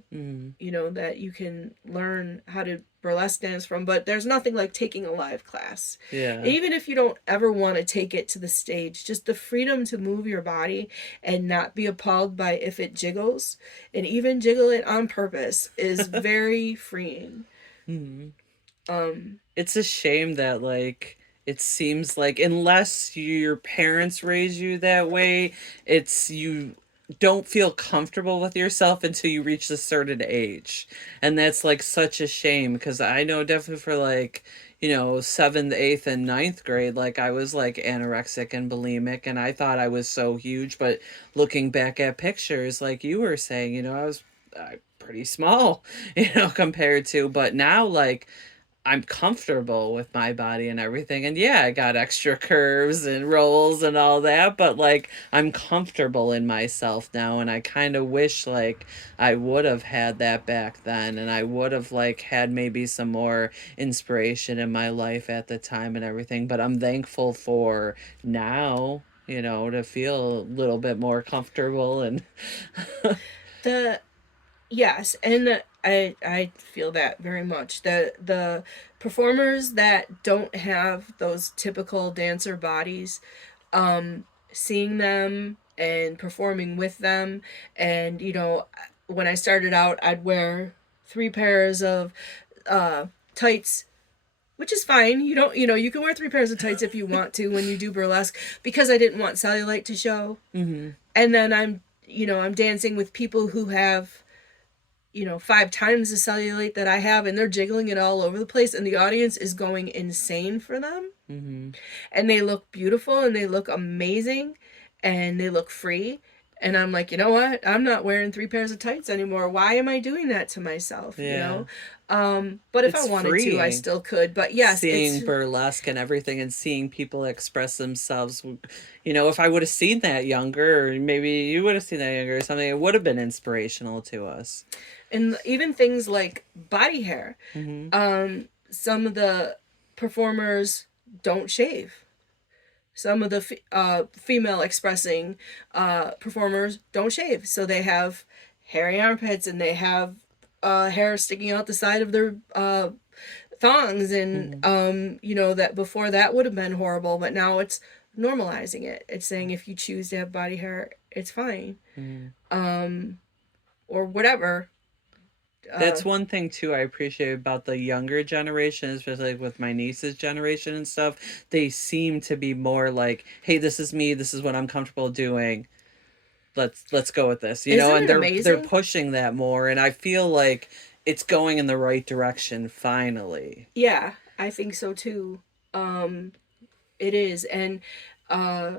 that you can learn how to burlesque dance from, but there's nothing like taking a live class. Yeah. Even if you don't ever want to take it to the stage, just the freedom to move your body and not be appalled by if it jiggles, and even jiggle it on purpose, is very freeing. It's a shame that like it seems like unless your parents raise you that way, you don't feel comfortable with yourself until you reach a certain age. And that's like such a shame because I know definitely for like, 7th, 8th, and 9th grade, like I was like anorexic and bulimic and I thought I was so huge. But looking back at pictures, like you were saying, I was pretty small, compared to, but now like I'm comfortable with my body and everything. And yeah, I got extra curves and rolls and all that, but like I'm comfortable in myself now. And I kind of wish like I would have had that back then and I would have like had maybe some more inspiration in my life at the time and everything. But I'm thankful for now, to feel a little bit more comfortable and The Yes, and I feel that very much. The performers that don't have those typical dancer bodies, seeing them and performing with them, and when I started out, I'd wear 3 pairs of tights, which is fine. You can wear 3 pairs of tights if you want to when you do burlesque, because I didn't want cellulite to show. mm-hmm. And then I'm dancing with people who have 5 times the cellulite that I have, and they're jiggling it all over the place, and the audience is going insane for them. Mm-hmm. And they look beautiful, and they look amazing, and they look free. And I'm like, you know what? I'm not wearing 3 pairs of tights anymore. Why am I doing that to myself? Yeah. But if I It's wanted to, I freeing. still could. But yes, Seeing it's burlesque and everything and seeing people express themselves. If I would have seen that younger, or maybe you would have seen that younger or something, it would have been inspirational to us. and even things like body hair. Mm-hmm. Some of the performers don't shave. Some of the female expressing performers don't shave, so they have hairy armpits, and they have hair sticking out the side of their thongs, and Mm-hmm. that before that would have been horrible, but now it's normalizing it. It's saying if you choose to have body hair, it's fine, Mm-hmm. or whatever. That's one thing too I appreciate about the younger generation, especially like with my niece's generation and stuff. They seem to be more like, "Hey, this is me. This is what I'm comfortable doing. Let's go with this." Isn't And it they're amazing? pushing that more, and I feel like it's going in the right direction finally. Yeah, I think so too. It is, and uh,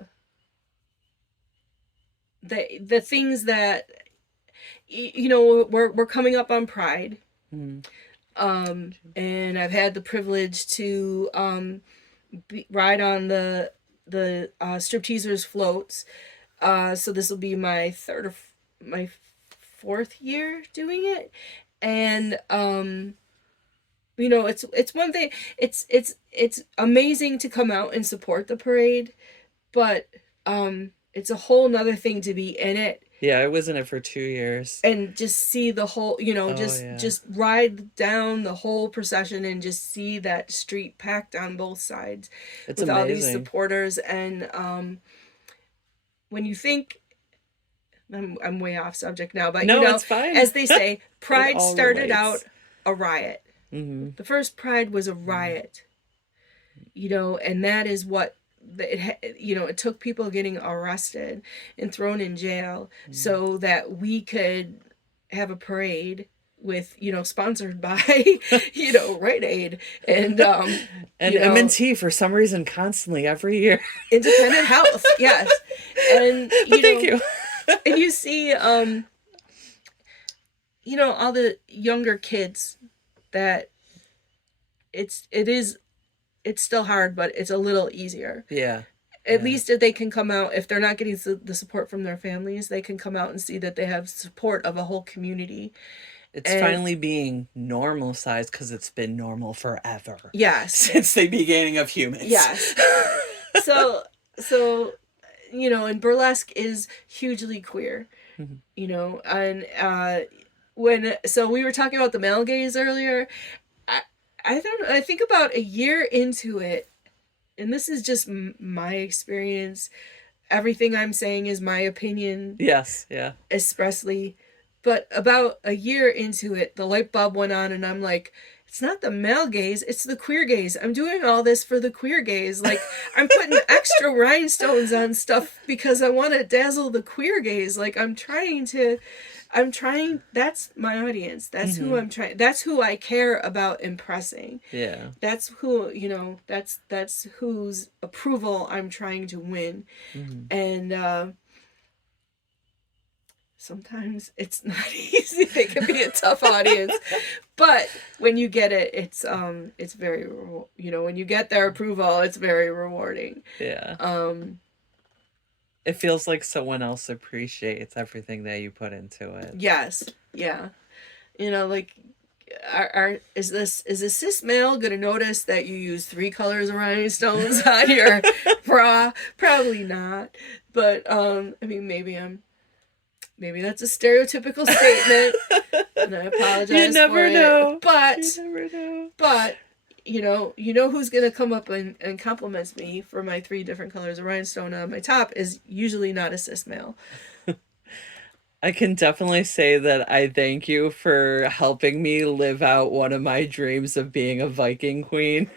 the things that we're coming up on Pride, Mm-hmm. and I've had the privilege to ride on the stripteasers floats. So this will be my my fourth year doing it, and it's one thing. It's amazing to come out and support the parade, but it's a whole nother thing to be in it Yeah, I was in it for 2 years. and just see the whole, Oh just yeah, just ride down the whole procession and just see that street packed on both sides it's with all these amazing. supporters. And when you think, I'm way off subject now, but No, it's fine. as they say, It Pride all started out relates. a riot. Mm-hmm. The first Pride was a riot, and that is what it took people getting arrested and thrown in jail so that we could have a parade with sponsored by Rite Aid and And M&T for some reason constantly every year. Independent Health, yes. And But thank you. and you see all the younger kids that it's still hard, but it's a little easier. Yeah. At least if they can come out, if they're not getting the support from their families, they can come out and see that they have support of a whole community. It's And finally being normal size because it's been normal forever. yes, Since the beginning of humans. yes. So and burlesque is hugely queer. And so we were talking about the male gaze earlier. I think about a year into it, and this is just my experience. Everything I'm saying is my opinion, Yes, yeah. expressly. But about a year into it, the light bulb went on, and I'm like, it's not the male gaze, it's the queer gaze. I'm doing all this for the queer gaze. Like, I'm putting extra rhinestones on stuff because I want to dazzle the queer gaze. Like, that's my audience. That's who I'm trying, that's who I care about impressing. Yeah. That's who, that's whose approval I'm trying to win. And sometimes it's not easy. They can be a tough audience, but when you get it, it's very, when you get their approval, it's very rewarding. Yeah. It feels like someone else appreciates everything that you put into it. Yes, yeah, like is this cis male gonna notice that you use 3 colors of rhinestones on your bra? Probably not. But I mean, maybe that's a stereotypical statement, and I apologize You never for know. it. But You never know. but you know who's gonna come up and compliments me for my 3 different colors of rhinestone on my top is usually not a cis male. I can definitely say that I thank you for helping me live out one of my dreams of being a Viking queen.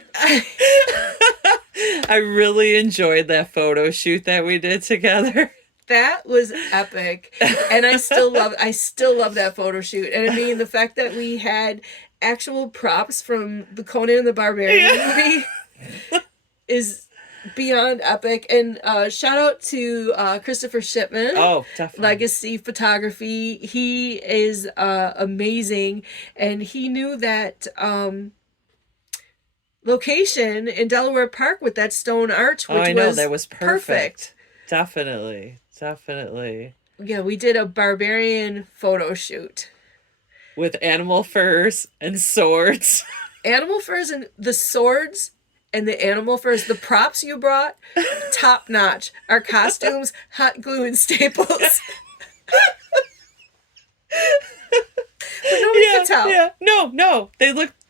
I really enjoyed that photo shoot that we did together. That was epic, and I still love that photo shoot. And I mean, the fact that we had actual props from the Conan the Barbarian movie is beyond epic. And shout out to Christopher Shipman. Oh, definitely. Legacy Photography. He is amazing, and he knew that location in Delaware Park with that stone arch, which I know, that was perfect. Definitely. Yeah, we did a barbarian photo shoot. With animal furs and swords. Animal furs and the swords and the animal furs, the props you brought, top notch. Our costumes, hot glue and staples. But nobody could tell. Yeah. No.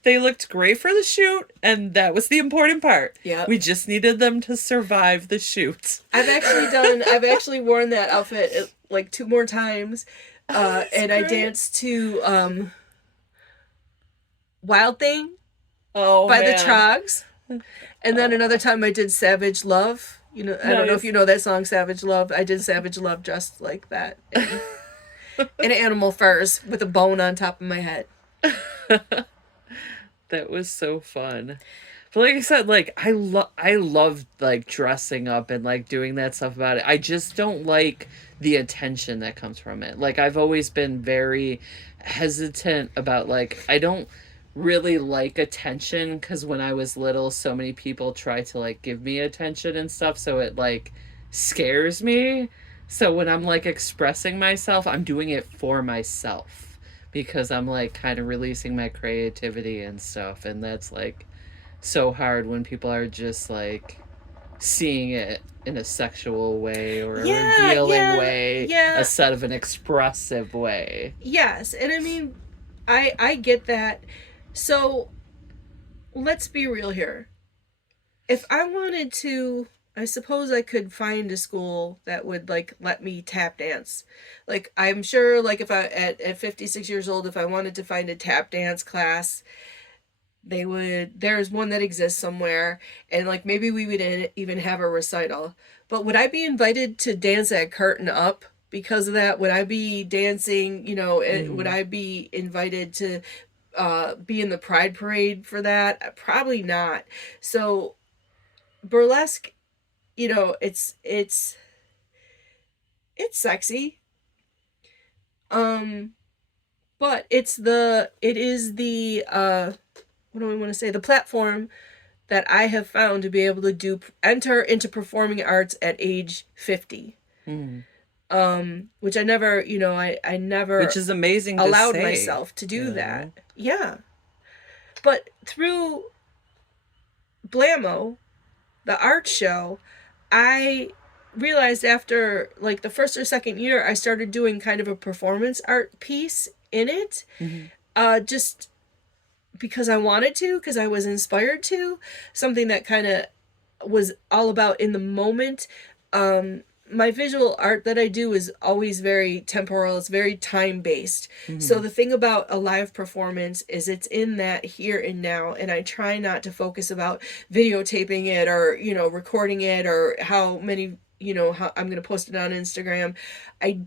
They looked great for the shoot, and that was the important part. Yeah. We just needed them to survive the shoot. I've actually worn that outfit like 2 more times. And great. I danced to Wild Thing by the Trogs. And then another time I did Savage Love. I don't know if you know that song, Savage Love. I did Savage Love just like that. In animal furs with a bone on top of my head. That was so fun. But like I said, like I love like dressing up and like doing that stuff about it. I just don't like the attention that comes from it. Like I've always been very hesitant about like I don't really like attention because when I was little, so many people try to like give me attention and stuff, so it like scares me. So when I'm like expressing myself, I'm doing it for myself because I'm like kind of releasing my creativity and stuff, and that's like so hard when people are just like seeing it in a sexual way or a revealing way instead of an expressive way. Yes, and I mean, I get that. So let's be real here. If I wanted to, I suppose I could find a school that would like let me tap dance. Like I'm sure like if I at 56 years old, if I wanted to find a tap dance class, there's one that exists somewhere, and like maybe we would even have a recital. But would I be invited to dance at Curtain Up because of that? Would I be dancing, would I be invited to be in the Pride Parade for that? Probably not. So burlesque, it's sexy. But it is the what do I want to say? The platform that I have found to be able to enter into performing arts at age 50. Which I never, I never, which is amazing, allowed myself to do that. Yeah. But through Blammo, the art show, I realized after like the first or second year, I started doing kind of a performance art piece in it. Just because I wanted to, because I was inspired to, something that kind of was all about in the moment. My visual art that I do is always very temporal. It's very time-based. So the thing about a live performance is it's in that here and now, and I try not to focus about videotaping it or, recording it or how many, how I'm going to post it on Instagram. I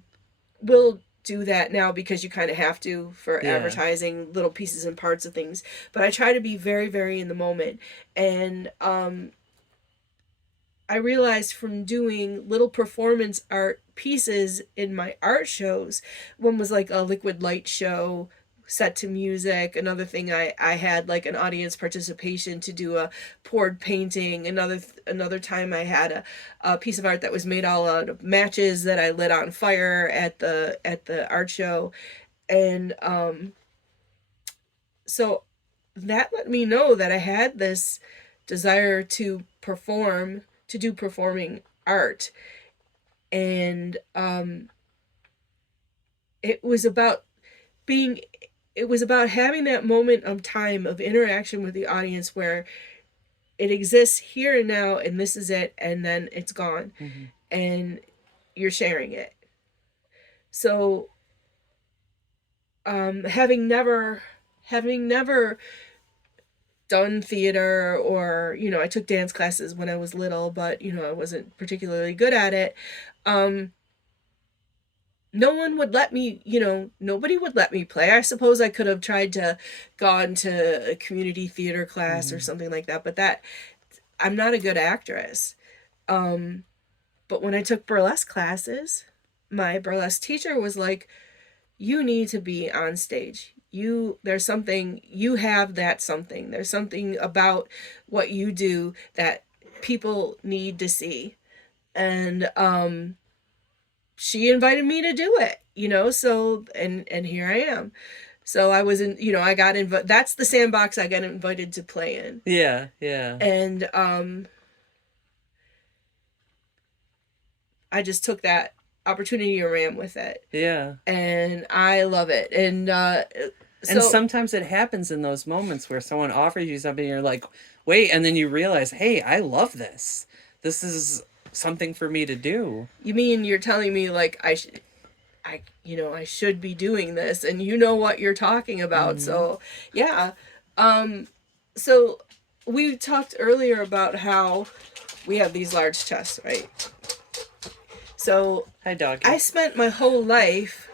will do that now because you kind of have to for advertising little pieces and parts of things, but I try to be very, very in the moment. And I realized from doing little performance art pieces in my art shows, one was like a liquid light show set to music. Another thing I had like an audience participation to do a poured painting. Another time I had a piece of art that was made all out of matches that I lit on fire at the art show. And So that let me know that I had this desire to perform, to do performing art. And it was about being, it was about having that moment of time of interaction with the audience where it exists here and now, and this is it, and then it's gone, Mm-hmm. and you're sharing it. So, having never done theater, or I took dance classes when I was little, but I wasn't particularly good at it. Um, no one would let me, nobody would let me play. I suppose I could have tried to gone to a community theater class or Mm-hmm. something like that, but that I'm not a good actress. Um, but when I took burlesque classes, my burlesque teacher was like, "You need to be on stage. There's something, you have that something. There's something about what you do that people need to see." And she invited me to do it, so and here I am. So I was in, I got invited, that's the sandbox I got invited to play in. Yeah, yeah, And I just took that opportunity and ran with it. yeah. And I love it. And And so sometimes it happens in those moments where someone offers you something, and you're like, wait, and then you realize, hey, I love this. This is something for me to do. you mean you're telling me like I should be doing this, and you know what you're talking about. Mm-hmm. So yeah. Um so we talked earlier about how we have these large chests, right? So Hi, I doggy. spent my whole life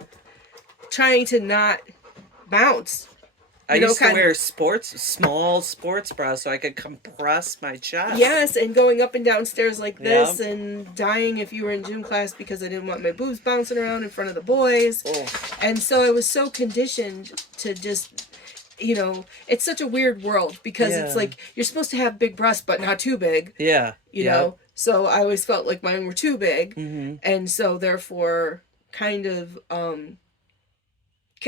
trying to not bounce, I used to kind of. wear small sports bras so I could compress my chest. Yes, and going up and down stairs like Yeah. this, and dying if you were in gym class because I didn't want my boobs bouncing around in front of the boys. Oh. And so I was so conditioned to just, it's such a weird world because it's Yeah. like you're supposed to have big breasts, but not too big, Yeah. Yep. So I always felt like mine were too big. Mm-hmm. And so therefore, kind of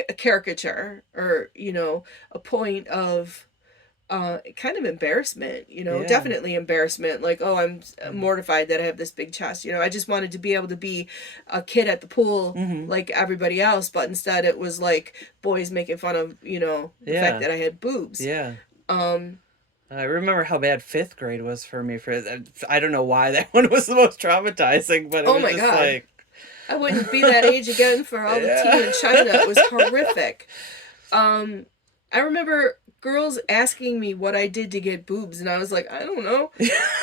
a caricature, or, a point of kind of embarrassment, Yeah. definitely embarrassment. Like, oh, I'm mortified that I have this big chest. I just wanted to be able to be a kid at the pool Mm-hmm. like everybody else, but instead it was like boys making fun of, the fact Yeah. that I had boobs. Yeah. Um, I remember how bad fifth grade was for me. I don't know why that one was the most traumatizing, but it oh was my just God. like, I wouldn't be that age again for all the tea in China. It was horrific. Um, I remember girls asking me what I did to get boobs, and I was like, I don't know,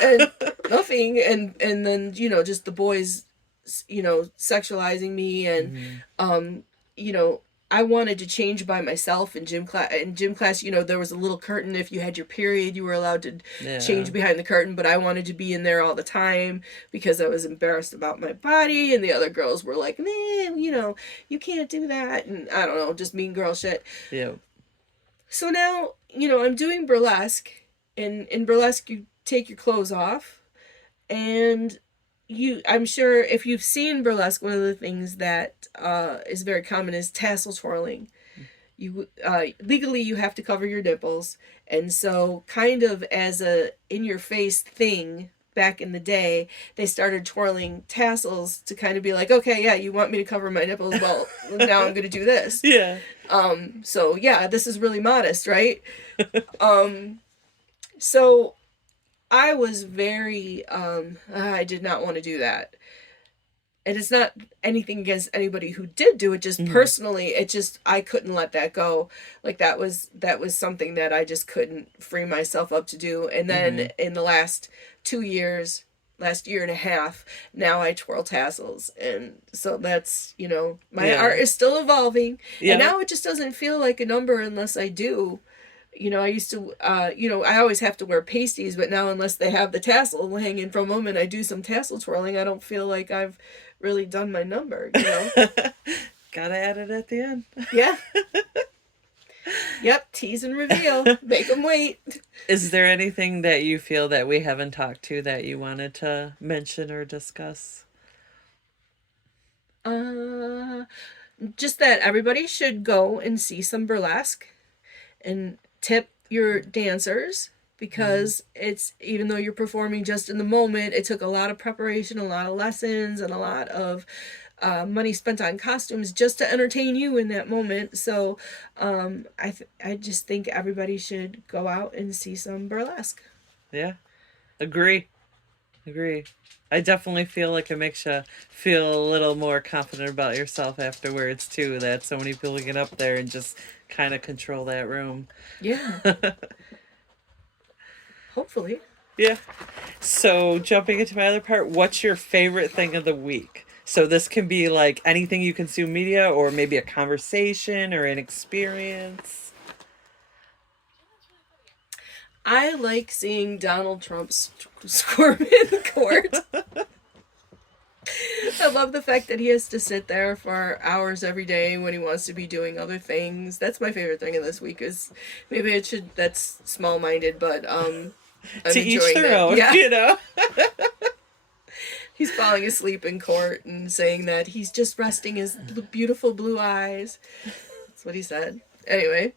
and nothing. And then just the boys, sexualizing me, and mm-hmm. um, you know. I wanted to change by myself in gym class. In gym class, there was a little curtain. If you had your period, you were allowed to Yeah. change behind the curtain. But I wanted to be in there all the time because I was embarrassed about my body. And the other girls were like, "Man, you can't do that." And I don't know, just mean girl shit. Yeah. So now, I'm doing burlesque. And in burlesque, you take your clothes off. And I'm sure if you've seen burlesque, one of the things that is very common is tassel twirling. You legally you have to cover your nipples, and so kind of as a in your face thing back in the day, they started twirling tassels to kind of be like, okay, yeah, you want me to cover my nipples, well, now I'm going to do this. Yeah. So yeah, this is really modest, right? um so I was very I did not want to do that. And it's not anything against anybody who did do it, just Mm-hmm. personally, it just I couldn't let that go. Like that was something that I just couldn't free myself up to do. And Mm-hmm. then in the last 2 years, last year and a half, now I twirl tassels. And so that's, my Yeah. art is still evolving. And Yeah. now it just doesn't feel like a number unless I do. I used to, I always have to wear pasties, but now unless they have the tassel hanging from them and I do some tassel twirling, I don't feel like I've really done my number. Gotta add it at the end. Yeah. Yep. Tease and reveal. Make them wait. Is there anything that you feel that we haven't talked to that you wanted to mention or discuss? Uh, just that everybody should go and see some burlesque. and tip your dancers, because it's, even though you're performing just in the moment, it took a lot of preparation, a lot of lessons, and a lot of money spent on costumes just to entertain you in that moment. So I just think everybody should go out and see some burlesque. Yeah. Agree. Agree. I definitely feel like it makes you feel a little more confident about yourself afterwards too. That so many people get up there and just kind of control that room. Yeah, hopefully. Yeah. So jumping into my other part, what's your favorite thing of the week? So this can be like anything you consume media, or maybe a conversation or an experience. I like seeing Donald Trump squirm in court. I love the fact that he has to sit there for hours every day when he wants to be doing other things. That's my favorite thing of this week. Is maybe it should, that's small minded, but I'm To each enjoying their that. own, Yeah, you know? he's falling asleep in court and saying that he's just resting his beautiful blue eyes. That's what he said. Anyway,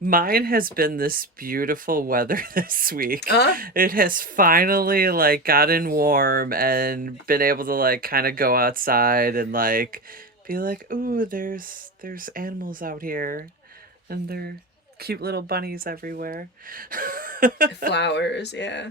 Mine has been this beautiful weather this week. uh, It has finally like gotten warm and been able to like kind of go outside and like be like, "Ooh, there's animals out here and they're cute little bunnies everywhere." flowers. Yeah.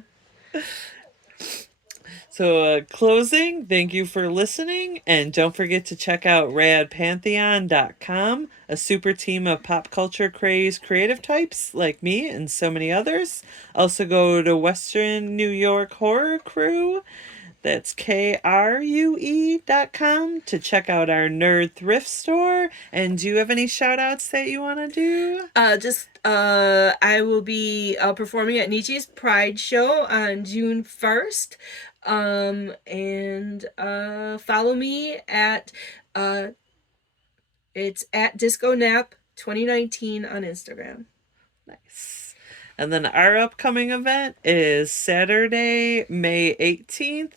So, closing, thank you for listening. And don't forget to check out radpantheon.com, a super team of pop culture craze creative types like me and so many others. Also, go to Western New York Horror Crew. That's KRUE.com to check out our nerd thrift store. And do you have any shout outs that you want to do? Just I will be performing at Nietzsche's Pride Show on June 1st. And follow me at uh it's at Disco Nap 2019 on Instagram. Nice. And then our upcoming event is Saturday, May 18th.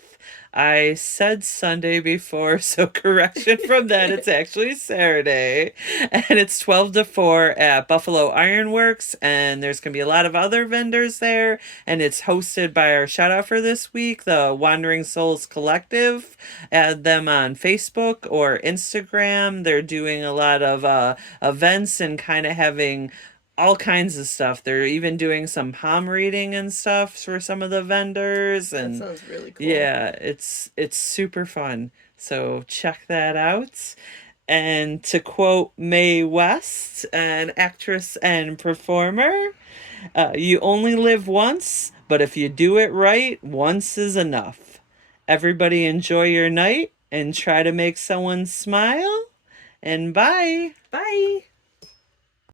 I said Sunday before, so correction from that. It's actually Saturday. And it's 12 to 4 at Buffalo Ironworks. And there's going to be a lot of other vendors there. And it's hosted by our shout out for this week, the Wandering Souls Collective. Add them on Facebook or Instagram. They're doing a lot of events and kind of having all kinds of stuff. They're even doing some palm reading and stuff for some of the vendors, That and sounds really cool. yeah, it's super fun. So check that out. And to quote Mae West, an actress and performer, you only live once, but if you do it right, once is enough. Everybody enjoy your night and try to make someone smile. And bye. Bye.